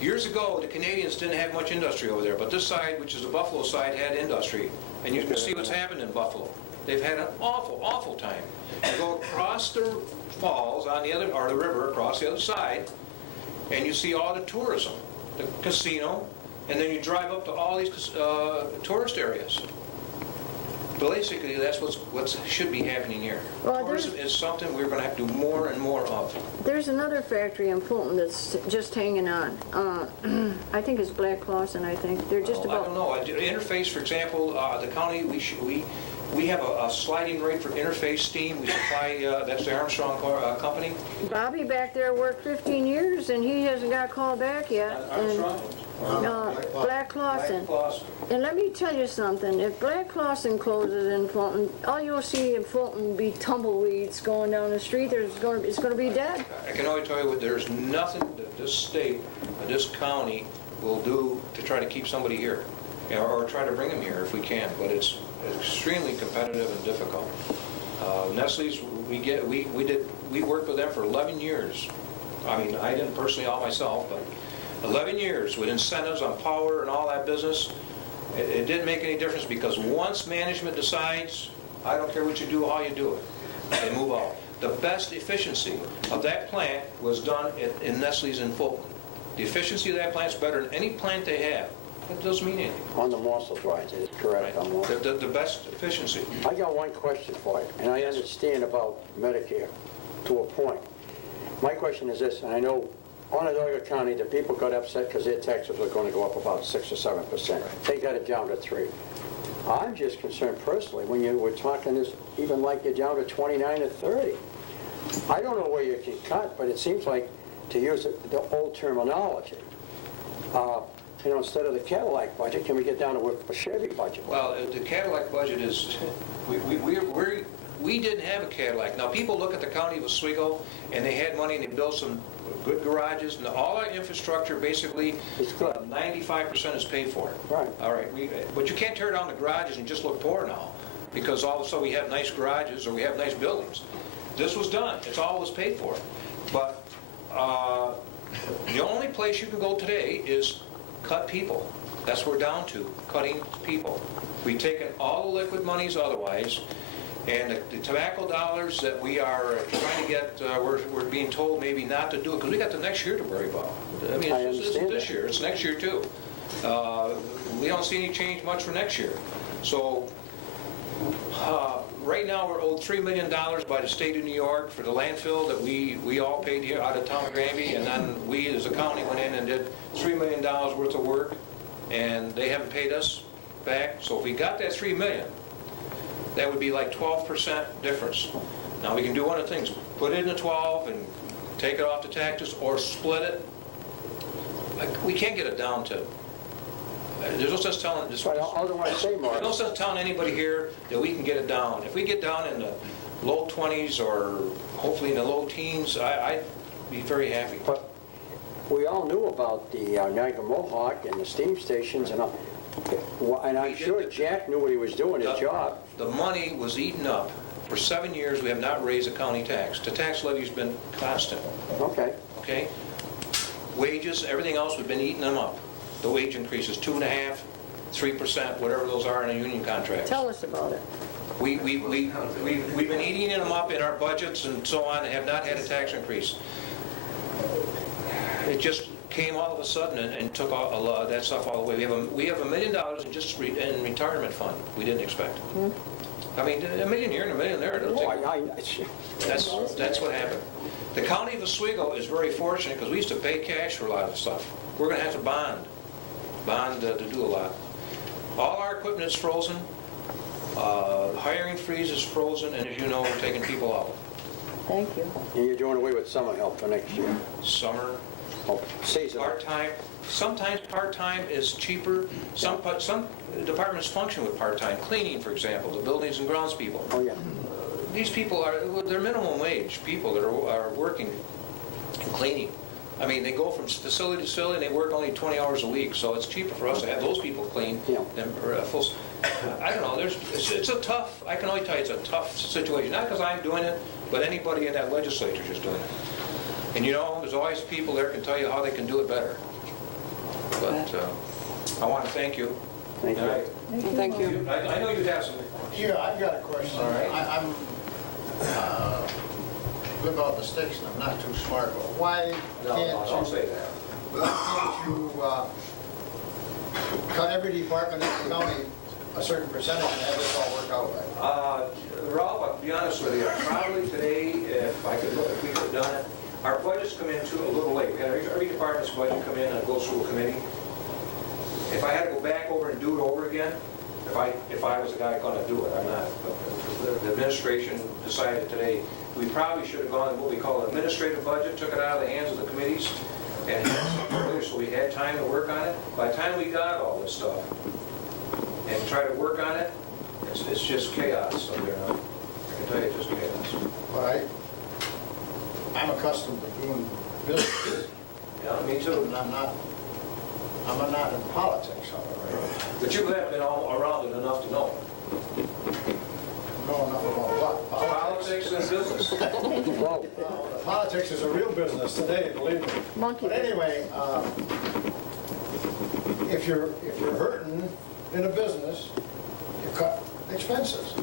Years ago, the Canadians didn't have much industry over there, but this side, which is the Buffalo side, had industry. And you can see what's happened in Buffalo. They've had an awful, awful time. You go across the falls on the other, or the river across the other side, and you see all the tourism, the casino, and then you drive up to all these tourist areas. Basically, that's what should be happening here. Well, Tourism is something we're going to have to do more and more of. There's another factory in Fulton that's just hanging on. I think it's Black Clawson, I think. They're just I about... don't know. Interface, for example, the county, we have a sliding rate for interface steam. We supply, that's the Armstrong company. Bobby back there worked 15 years, and he hasn't got called back yet. Armstrong? No, Black Clawson. And let me tell you something, if Black Clawson closes in Fulton, all you'll see in Fulton will be tumbleweeds going down the street. It's going to be dead. I can only tell you there's nothing that this state or this county will do to try to keep somebody here, or try to bring them here if we can, but it's extremely competitive and difficult. Nestle's, we worked with them for 11 years. I mean, I didn't personally all myself, but 11 years with incentives on power and all that business. It didn't make any difference, because once management decides, I don't care what you do, how you do it, they move out. The best efficiency of that plant was done in Nestle's in Fulton. The efficiency of that plant is better than any plant they have. It doesn't mean anything. On the morsel dries, it is correct. On morsel. The best efficiency. I got one question for you, and I understand about Medicare to a point. My question is this, and I know Onondaga County, the people got upset because their taxes were going to go up about 6 or 7%. They got it down to 3. I'm just concerned personally when you were talking this, even like you're down to 29 or 30. I don't know where you can cut, but it seems like, to use the old terminology, instead of the Cadillac budget, can we get down to a Chevy budget? Well, the Cadillac budget is, we didn't have a Cadillac. Now, people look at the county of Oswego, and they had money, and they built some good garages, and all our infrastructure, basically, 95% is paid for. Right. All right, but you can't tear down the garages and just look poor now, because all of a sudden we have nice garages or we have nice buildings. This was done. It's all was paid for. But the only place you can go today is cut people. That's what we're down to, cutting people. We've taken all the liquid monies otherwise, and the tobacco dollars that we are trying to get, we're being told maybe not to do it, because we got the next year to worry about. I mean, it isn't this year, it's next year too. We don't see any change much for next year. So right now we're owed $3 million by the state of New York for the landfill that we all paid here out of town of Granby, and then we as a county went in and did $3 million worth of work, and they haven't paid us back. So if we got that $3 million, that would be like 12% difference. Now we can do one of the things, put it in the 12 and take it off the taxes, or split it. We can't get it down to, there's no sense telling, there's no sense telling anybody here that we can get it down. If we get down in the low 20s or hopefully in the low teens, I'd be very happy. But we all knew about the Niagara Mohawk and the steam stations and all. And I'm sure Jack knew what he was doing, his job. The money was eaten up. For 7 years, we have not raised a county tax. The tax levy's been constant. Okay. Okay? Wages, everything else, we've been eating them up. The wage increases, 2.5%, 3%, whatever those are in a union contract. Tell us about it. We've been eating them up in our budgets and so on, and have not had a tax increase. It just came all of a sudden and took all that stuff all away. We have $1 million in just in retirement fund. We didn't expect. I mean, $1 million here and $1 million there. That's what happened. The county of Oswego is very fortunate because we used to pay cash for a lot of stuff. We're going to have to bond to do a lot. All our equipment is frozen. Hiring freeze is frozen, and as you know, we're taking people out. Thank you. And you're doing away with summer help for next year. Summer. Seasonal. Part-time. Sometimes part-time is cheaper. Some departments function with part-time. Cleaning, for example, the buildings and grounds people. Oh, yeah. These people they're minimum wage people that are working and cleaning. I mean, they go from facility to facility and they work only 20 hours a week, so it's cheaper for us to have those people clean than full. I don't know, it's a tough, I can only tell you it's a tough situation. Not because I'm doing it, but anybody in that legislature is doing it. And you know, there's always people there can tell you how they can do it better. But I want to thank you. Thank you. Well, thank you. I know you have some. Yeah, I've got a question. All right. I'm, live out the sticks and I'm not too smart, but why No, don't can't say that. why can't you cut every department in the county a certain percentage and have this all work out right? Ralph, I'll be honest with you, probably today, if we could have done it, our budgets come in a little late. We had every department's budget come in and it goes through a committee. If I had to go back over and do it over again, if I was the guy gonna do it, I'm not. But the administration decided today, we probably should have gone what we call an administrative budget, took it out of the hands of the committees, and had something earlier, so we had time to work on it. By the time we got all this stuff and try to work on it, it's just chaos up there now. I can tell you, it's just chaos. But I'm accustomed to doing business. Yeah, me too. And I'm not in politics, however. But you haven't been all around it enough to know. Know enough about what? Politics and business. Politics is a real business today, believe me. Monkey. But anyway, if you're hurting in a business, you cut expenses.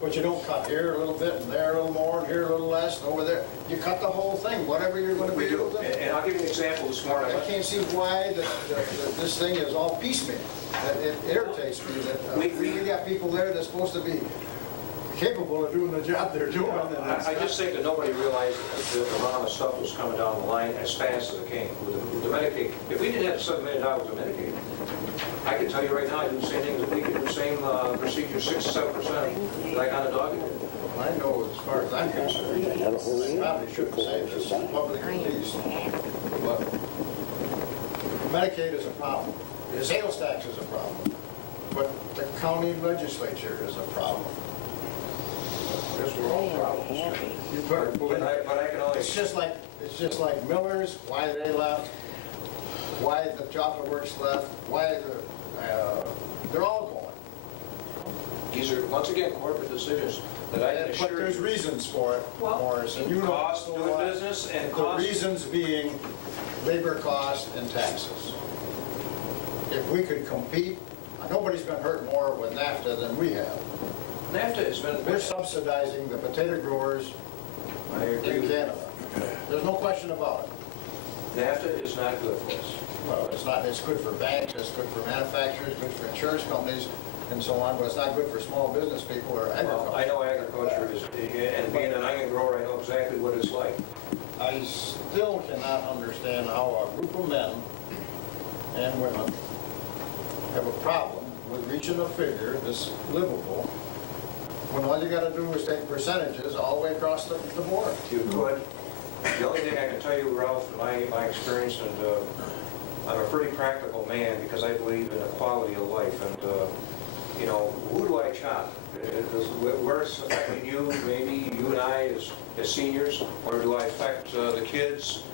But you don't cut here a little bit and there a little more and here a little less and over there. You cut the whole thing, whatever you're going to be We able do. to do. And I'll give you an example this morning. I can't see why that this thing is all piecemeal. That it irritates me that we got people there that's supposed to be capable of doing the job they're doing. And I just think that nobody realized the amount of stuff was coming down the line as fast as it came. With the Medicaid, if we didn't have $7 million of Medicaid, I can tell you right now, I do the same thing as we do the same procedure, 6 to 7%, like on a dog. I know as far as I'm concerned, I probably shouldn't say this in public release, but Medicaid is a problem. The sales tax is a problem. But the county legislature is a problem. Because we're all problems. You better believe it. But I can only... It's just like Miller's, why they left, why the chocolate works left, why they're all going. These are, once again, corporate decisions that I can But assure there's you. reasons for it, Morris, and you know. Cost so doing what. business and The cost... reasons being labor cost and taxes. If we could compete, nobody's been hurt more with NAFTA than we have. NAFTA has been... We're subsidizing the potato growers I agree in with you. Canada. There's no question about it. NAFTA is not good for us. Well, it's not, it's good for banks, it's good for manufacturers, good for insurance companies, and so on, but it's not good for small business people or Well, agriculture. I know agriculture is, and being an onion grower, I know exactly what it's like. I still cannot understand how a group of men and women have a problem with reaching a figure that's livable, when all you gotta do is take percentages all the way across the board. You could. The only thing I can tell you, Ralph, in my experience, and I'm a pretty practical man because I believe in the quality of life, and you know, who do I chop? Where it's affecting you, maybe you and I as seniors, or do I affect the kids,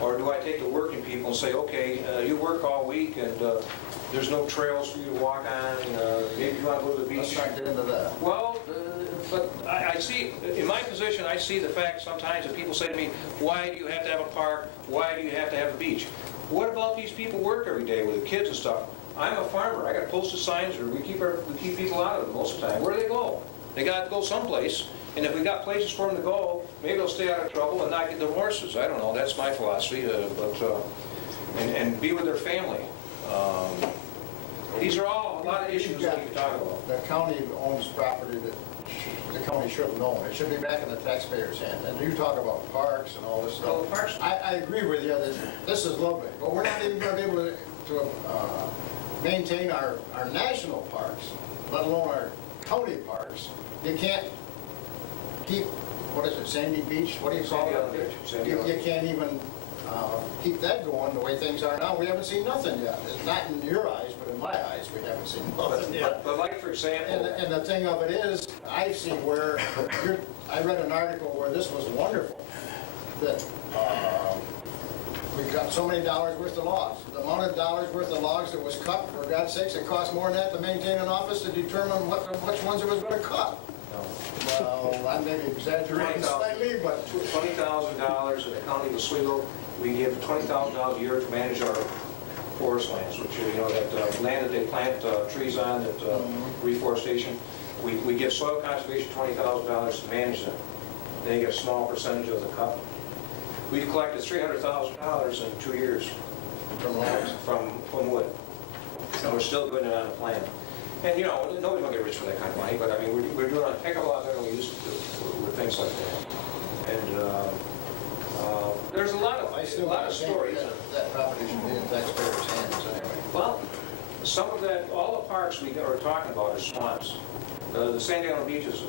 or do I take the working people and say, okay, you work all week and there's no trails for you to walk on, maybe you want to go to the beach? Let's not get into that. Well, but I see, in my position, I see the fact sometimes that people say to me, why do you have to have a park? Why do you have to have a beach? What about these people who work every day with the kids and stuff? I'm a farmer. I got posted signs, or we keep people out of it most of the time. Where do they go? They got to go someplace. And if we got places for them to go, maybe they'll stay out of trouble and not get divorces. I don't know. That's my philosophy. And be with their family. These are all a lot of issues that we can talk about. The county owns property that the county shouldn't own. It should be back in the taxpayers' hand. And you talk about parks and all this stuff. Well, parks- I agree with you that this is lovely, but we're not even going to be able to maintain our national parks, let alone our county parks. You can't keep, what is it, Sandy Beach? What do you call Sandy Island it? Beach. Sandy You Island. can't even keep that going the way things are now. We haven't seen nothing yet. It's not in your eyes, but in my eyes, we haven't seen nothing yet. But like, for example... And the thing of it is, I've seen where, I read an article where this was wonderful, that we've got so many dollars worth of logs. The amount of dollars worth of logs that was cut, for God's sakes, it cost more than that to maintain an office to determine which ones it was going to cut. Well, I may be exaggerating slightly, but... $20,000 in the county of Oswego, we give $20,000 a year to manage our forest lands, which, that land that they plant trees on, that reforestation. We give soil conservation $20,000 to manage them. They get a small percentage of the cut. We've collected $300,000 in 2 years from wood. And we're still doing it on a plan. And, nobody's going to get rich for that kind of money, but I mean, we're doing a heck of a lot better than we used to do with things like that. And there's a lot of stories. That property should be in taxpayers' hands anyway. Well, some of that, all the parks we are talking about are swamps. The San Diego Beaches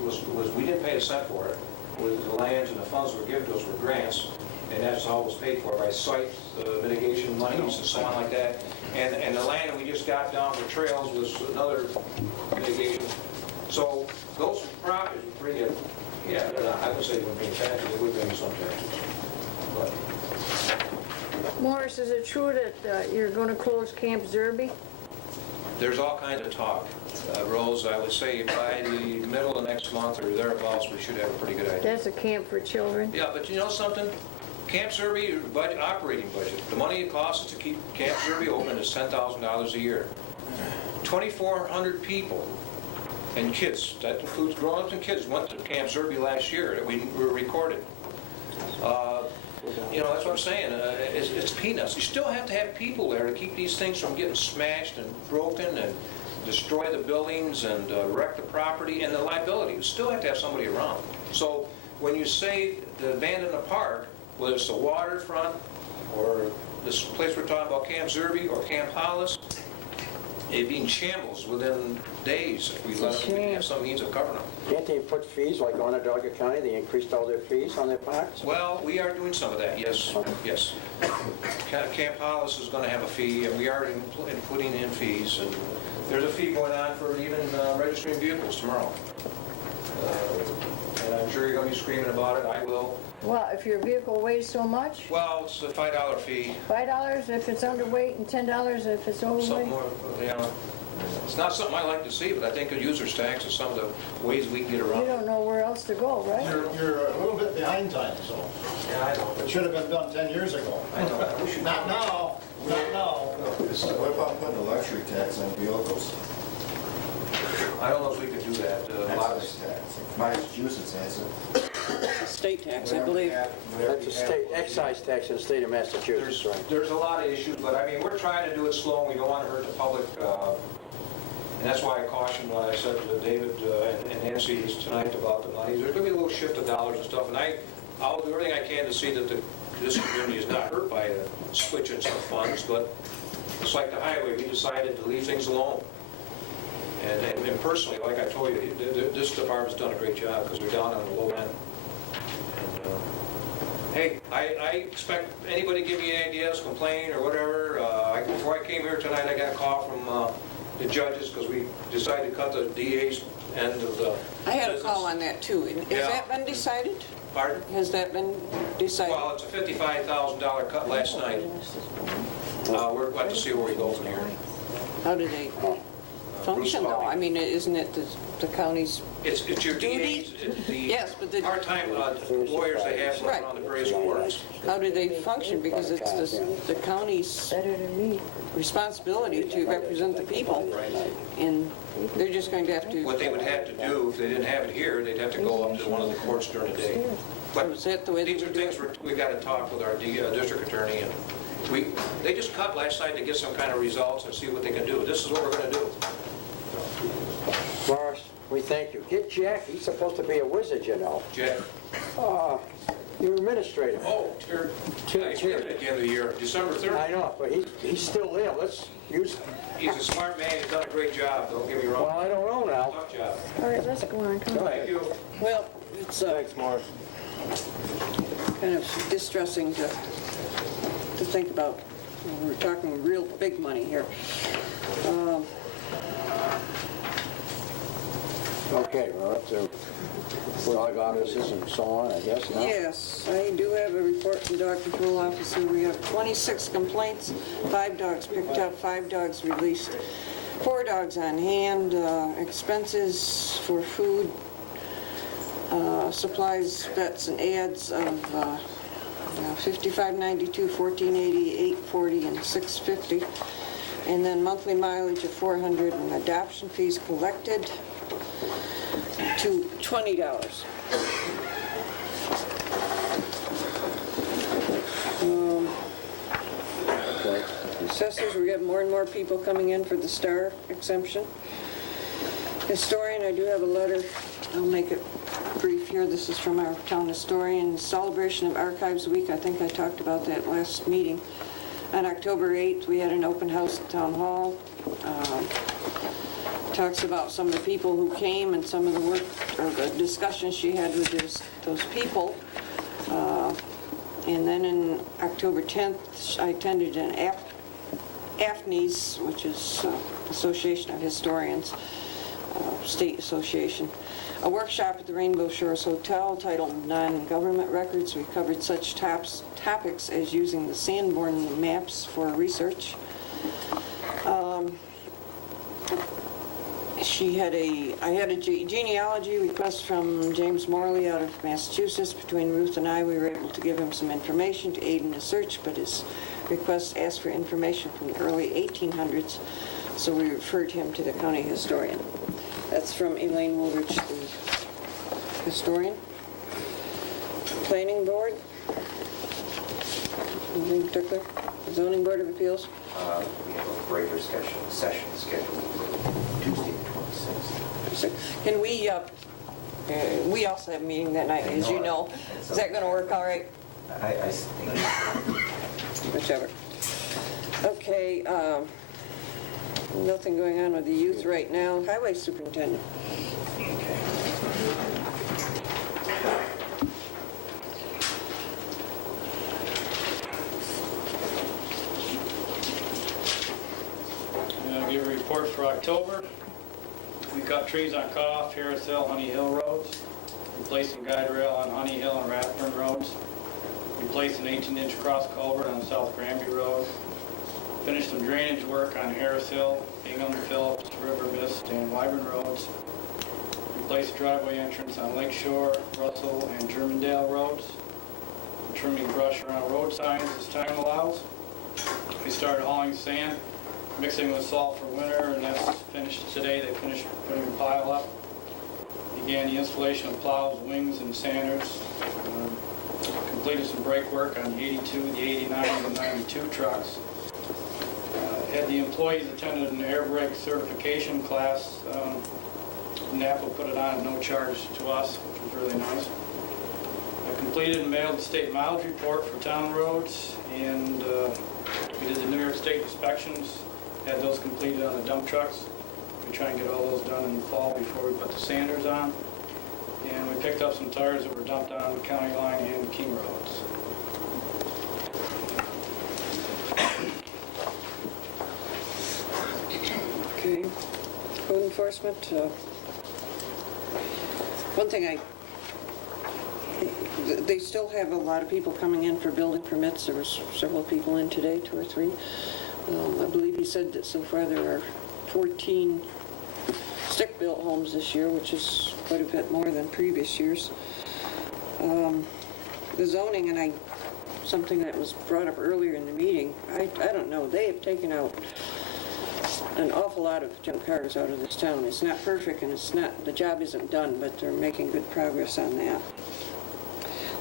we didn't pay a cent for it. The lands and the funds were given to us were grants, and that's all was paid for by site mitigation monies and so on like that. And the land that we just got down for trails was another mitigation. So those properties were pretty good. Yeah, I would say they would pay taxes. They would pay some taxes. But Morris, is it true that you're going to close Camp Zerby? there's all kinds of talk. Rose, I would say by the middle of next month or thereabouts, we should have a pretty good idea. That's a camp for children? Yeah, but you know something? Camp Zerby operating budget, the money it costs to keep Camp Zerby open is $10,000 a year. 2,400 people and kids, that includes grown-ups and kids, went to Camp Zerby last year that we were recorded. You know, that's what I'm saying. It's peanuts. You still have to have people there to keep these things from getting smashed and broken and destroy the buildings and wreck the property and the liability. You still have to have somebody around. So when you say to abandon a park, whether it's the waterfront or this place we're talking about, Camp Zerby or Camp Hollis, it'd be in shambles within days if we let them have some means of covering them. Can't they put fees, like Onondaga County, they increased all their fees on their parks? Well, we are doing some of that, yes, yes. Camp Hollis is going to have a fee, and we are putting in fees, and there's a fee going on for even registering vehicles tomorrow. And I'm sure you're going to be screaming about it, I will. Well, if your vehicle weighs so much? Well, it's a $5 fee. $5 if it's underweight and $10 if it's overweight? Something more, you know. It's not something I like to see, but I think a user's tax is some of the ways we can get around You it. don't know where else to go, right? You're a little bit behind times, so. Yeah, I know. It should have been done 10 years ago. I know. We should Not now, not now. What about putting a luxury tax on vehicles? I don't know if we could do that. A lot of Excise tax. Massachusetts has it. It's a state tax, I believe. That's a state excise tax in the state of Massachusetts, right? There's a lot of issues, but I mean, we're trying to do it slow, and we don't want to hurt the public. And that's why I cautioned when I said to David and Nancy tonight about the money. There's going to be a little shift of dollars and stuff, and I'll do everything I can to see that this community is not hurt by the switch in some funds, but it's like the highway, we decided to leave things alone. And personally, like I told you, this department's done a great job because we're down on the low end. And, hey, I expect anybody to give me any ideas, complain or whatever. Before I came here tonight, I got a call from the judges because we decided to cut the DA's end of the I had a business. call on that too. Has Yeah. that been decided? Pardon? Has that been decided? Well, it's a $55,000 cut last night. We're about to see where we go from here. How do they function though? I mean, isn't it the county's? It's your DA's, the Yes, but the- part-time lawyers they have Right. around the various courts. How do they function? Because it's the county's Better than me. responsibility to represent the people. And they're just going to have to. What they would have to do, if they didn't have it here, they'd have to go up to one of the courts during the day. But Is that the way these they are do things we've got to talk with our district attorney, and they just cut last night to get some kind of results and see what they can do. This is what we're going to do. Morris, we thank you. Get Jack, he's supposed to be a wizard, you know. Jack? Your administrator. Oh, he's leaving at the end of the year, December 3rd. I know, but he's still there. Let's use... He's a smart man, he's done a great job, don't get me wrong. Well, I don't know now. Tough job. All right, let's go on. Come on. Thank you. Well, it's Thanks, Morris. kind of distressing to think about. We're talking real big money here. Okay, we're up to dog offices and so on, I guess, now? Yes, I do have a report from dog control officer. We have 26 complaints, 5 dogs picked up, 5 dogs released, 4 dogs on hand, expenses for food, supplies, vets, and ads of $55.92, $14.80, $8.40, and $6.50. And then monthly mileage of $400 and adoption fees collected to $20. Assessors, we have more and more people coming in for the star exemption. Historian, I do have a letter. I'll make it brief here. This is from our town historian. Celebration of Archives Week. I think I talked about that last meeting. On October 8th, we had an open house at Town Hall. Talks about some of the people who came and some of the work or the discussions she had with those people. And then in October 10th, I attended an AFNI's, which is Association of Historians, State Association, a workshop at the Rainbow Shores Hotel titled Non-Government Records. We covered such topics as using the Sanborn maps for research. I had a genealogy request from James Morley out of Massachusetts. Between Ruth and I, we were able to give him some information to aid in the search, but his request asked for information from the early 1800s, so we referred him to the county historian. That's from Elaine Woolrich, the historian. Planning Board. Anything particular? Zoning Board of Appeals. We have a regular session scheduled for Tuesday the 26th. Can we also have a meeting that night, as you know. Is that going to work all right? I think Whichever. Okay, nothing going on with the youth right now. Highway Superintendent. I'll give a report for October. We cut trees on Cutoff, Harris Hill, Honey Hill roads, replacing guide rail on Honey Hill and Rathburn roads, replaced an 18-inch cross culvert on South Granby Road, finished some drainage work on Harris Hill, Ingham, Phillips, River Mist, and Wyburn roads, replaced driveway entrance on Lake Shore, Russell, and Germandale roads, trimming brush around road signs as time allows. We started hauling sand, mixing with salt for winter, and that's finished today. They finished putting the pile up. Began the installation of plows, wings, and sanders. Completed some brake work on the 82, the 89, and the 92 trucks. Had the employees attended an air brake certification class. NAPA put it on at no charge to us, which was really nice. I completed and mailed the state mileage report for town roads, and we did the New York State inspections, had those completed on the dump trucks. We try and get all those done in the fall before we put the sanders on. And we picked up some tires that were dumped on the county line and the King roads. Okay. Code enforcement. One thing they still have a lot of people coming in for building permits. There was several people in today, 2 or 3. I believe he said that so far there are 14 stick-built homes this year, which is quite a bit more than previous years. The zoning, and something that was brought up earlier in the meeting, I don't know, they have taken out an awful lot of junk cars out of this town. It's not perfect, and the job isn't done, but they're making good progress on that.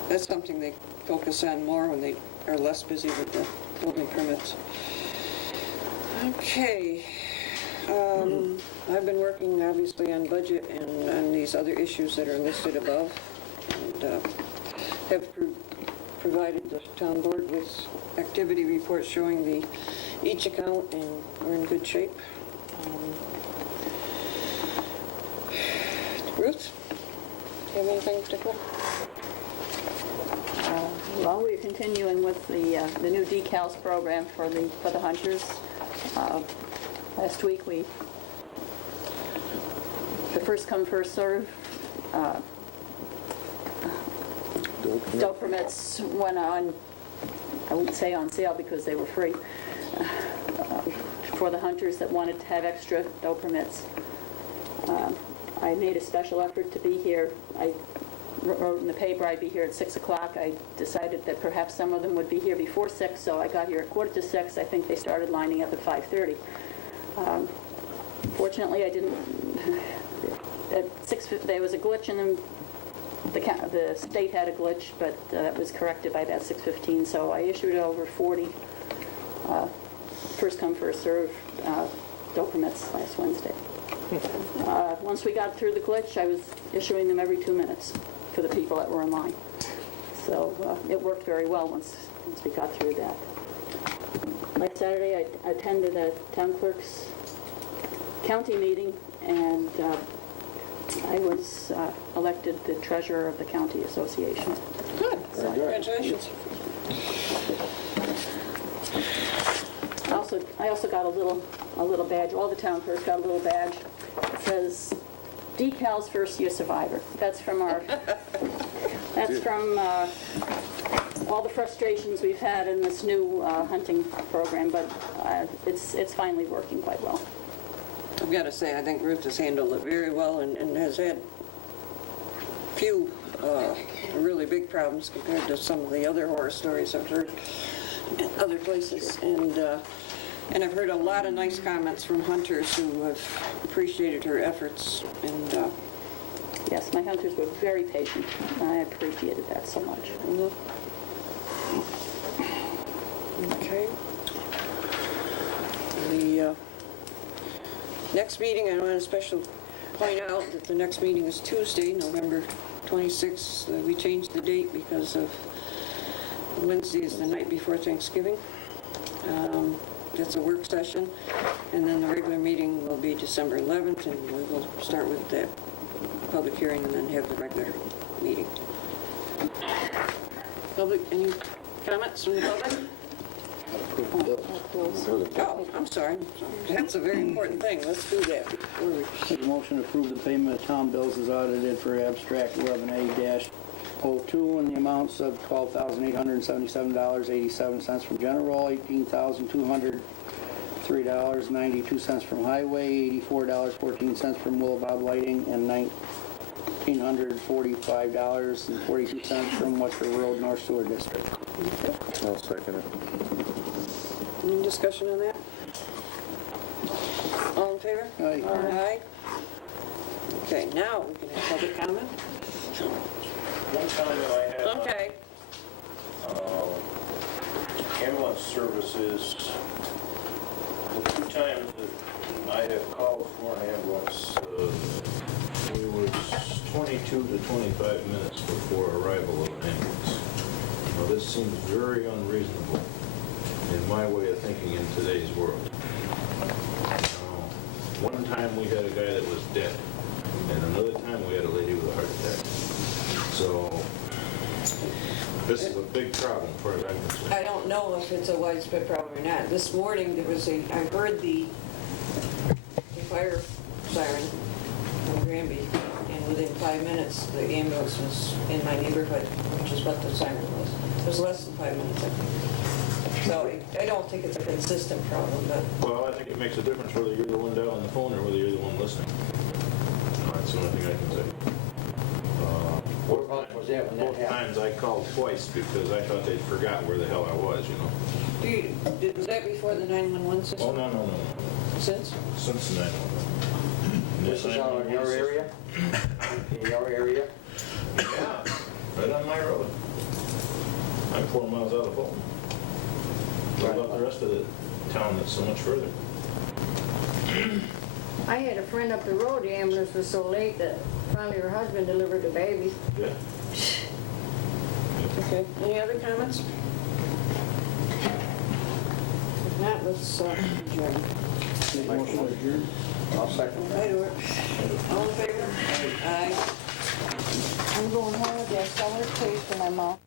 That's something they focus on more when they are less busy with the building permits. Okay. I've been working obviously on budget and on these other issues that are listed above, and have provided the town board with activity reports showing each account, and we're in good shape. Ruth, do you have anything particular? Well, we're continuing with the new decals program for the hunters. Last week the first come, first serve doe permits went on, I wouldn't say on sale because they were free, for the hunters that wanted to have extra doe permits. I made a special effort to be here. I wrote in the paper I'd be here at 6 o'clock. I decided that perhaps some of them would be here before 6, so I got here at 5:45. I think they started lining up at 5:30. Fortunately, I didn't, at 6, there was a glitch in the state had a glitch, but that was corrected by about 6:15, so I issued over 40 first come, first serve dough permits last Wednesday. Once we got through the glitch, I was issuing them every 2 minutes for the people that were in line. So it worked very well once we got through that. Last Saturday, I attended a town clerk's county meeting, and I was elected the treasurer of the county association. Good. Congratulations. I also got a little badge. All the town clerks got a little badge. It says "Decals First Year Survivor." That's from our. That's from all the frustrations we've had in this new hunting program, but it's finally working quite well. I've got to say, I think Ruth has handled it very well and has had few really big problems compared to some of the other horror stories I've heard in other places. And I've heard a lot of nice comments from hunters who have appreciated her efforts. And yes, my hunters were very patient. I appreciated that so much. Okay. The next meeting, I want to especially point out that the next meeting is Tuesday, November 26th. We changed the date because of Wednesday is the night before Thanksgiving. That's a work session. And then the regular meeting will be December 11th, and we will start with the public hearing and then have the regular meeting. Public, any comments from the public? Oh, I'm sorry. That's a very important thing. Let's do that before we... Make a motion to approve the payment of town bills as audited for abstract 11A-02 in the amounts of $12,877.87 from general, $18,203.92 from highway, $84.14 from Willabog lighting, and $1,945.42 from Westford Road North Sewer District. I'll second it. Any discussion on that? All in favor? Aye. Aye. Okay, now we can have public comment. One comment I have. Okay. Ambulance services, the 2 times that I have called for an ambulance, it was 22 to 25 minutes before arrival of an ambulance. Now, this seems very unreasonable in my way of thinking in today's world. One time we had a guy that was dead, and another time we had a lady with a heart attack. So this is a big problem for us. I don't know if it's a widespread problem or not. This morning there was I heard the fire siren from Granby, and within 5 minutes the ambulance was in my neighborhood, which is what the siren was. It was less than 5 minutes, I think. So I don't think it's a consistent problem, but... Well, I think it makes a difference whether you're the one dialing the phone or whether you're the one listening. That's the only thing I can say. Both times I called twice because I thought they'd forgot where the hell I was, you know. Was that before the 911 system? Oh, no. Since? Since the 911. This is all in your area? In your area? Yeah, right on my road. I'm 4 miles out of Fulton. What about the rest of the town that's so much further? I had a friend up the road, the ambulance was so late that finally her husband delivered the baby. Yeah. Okay, any other comments? If not, let's adjourn. Make a motion to adjourn. I'll second that. Right, all in favor? Aye. I'm going home with the cellar taste in my mouth.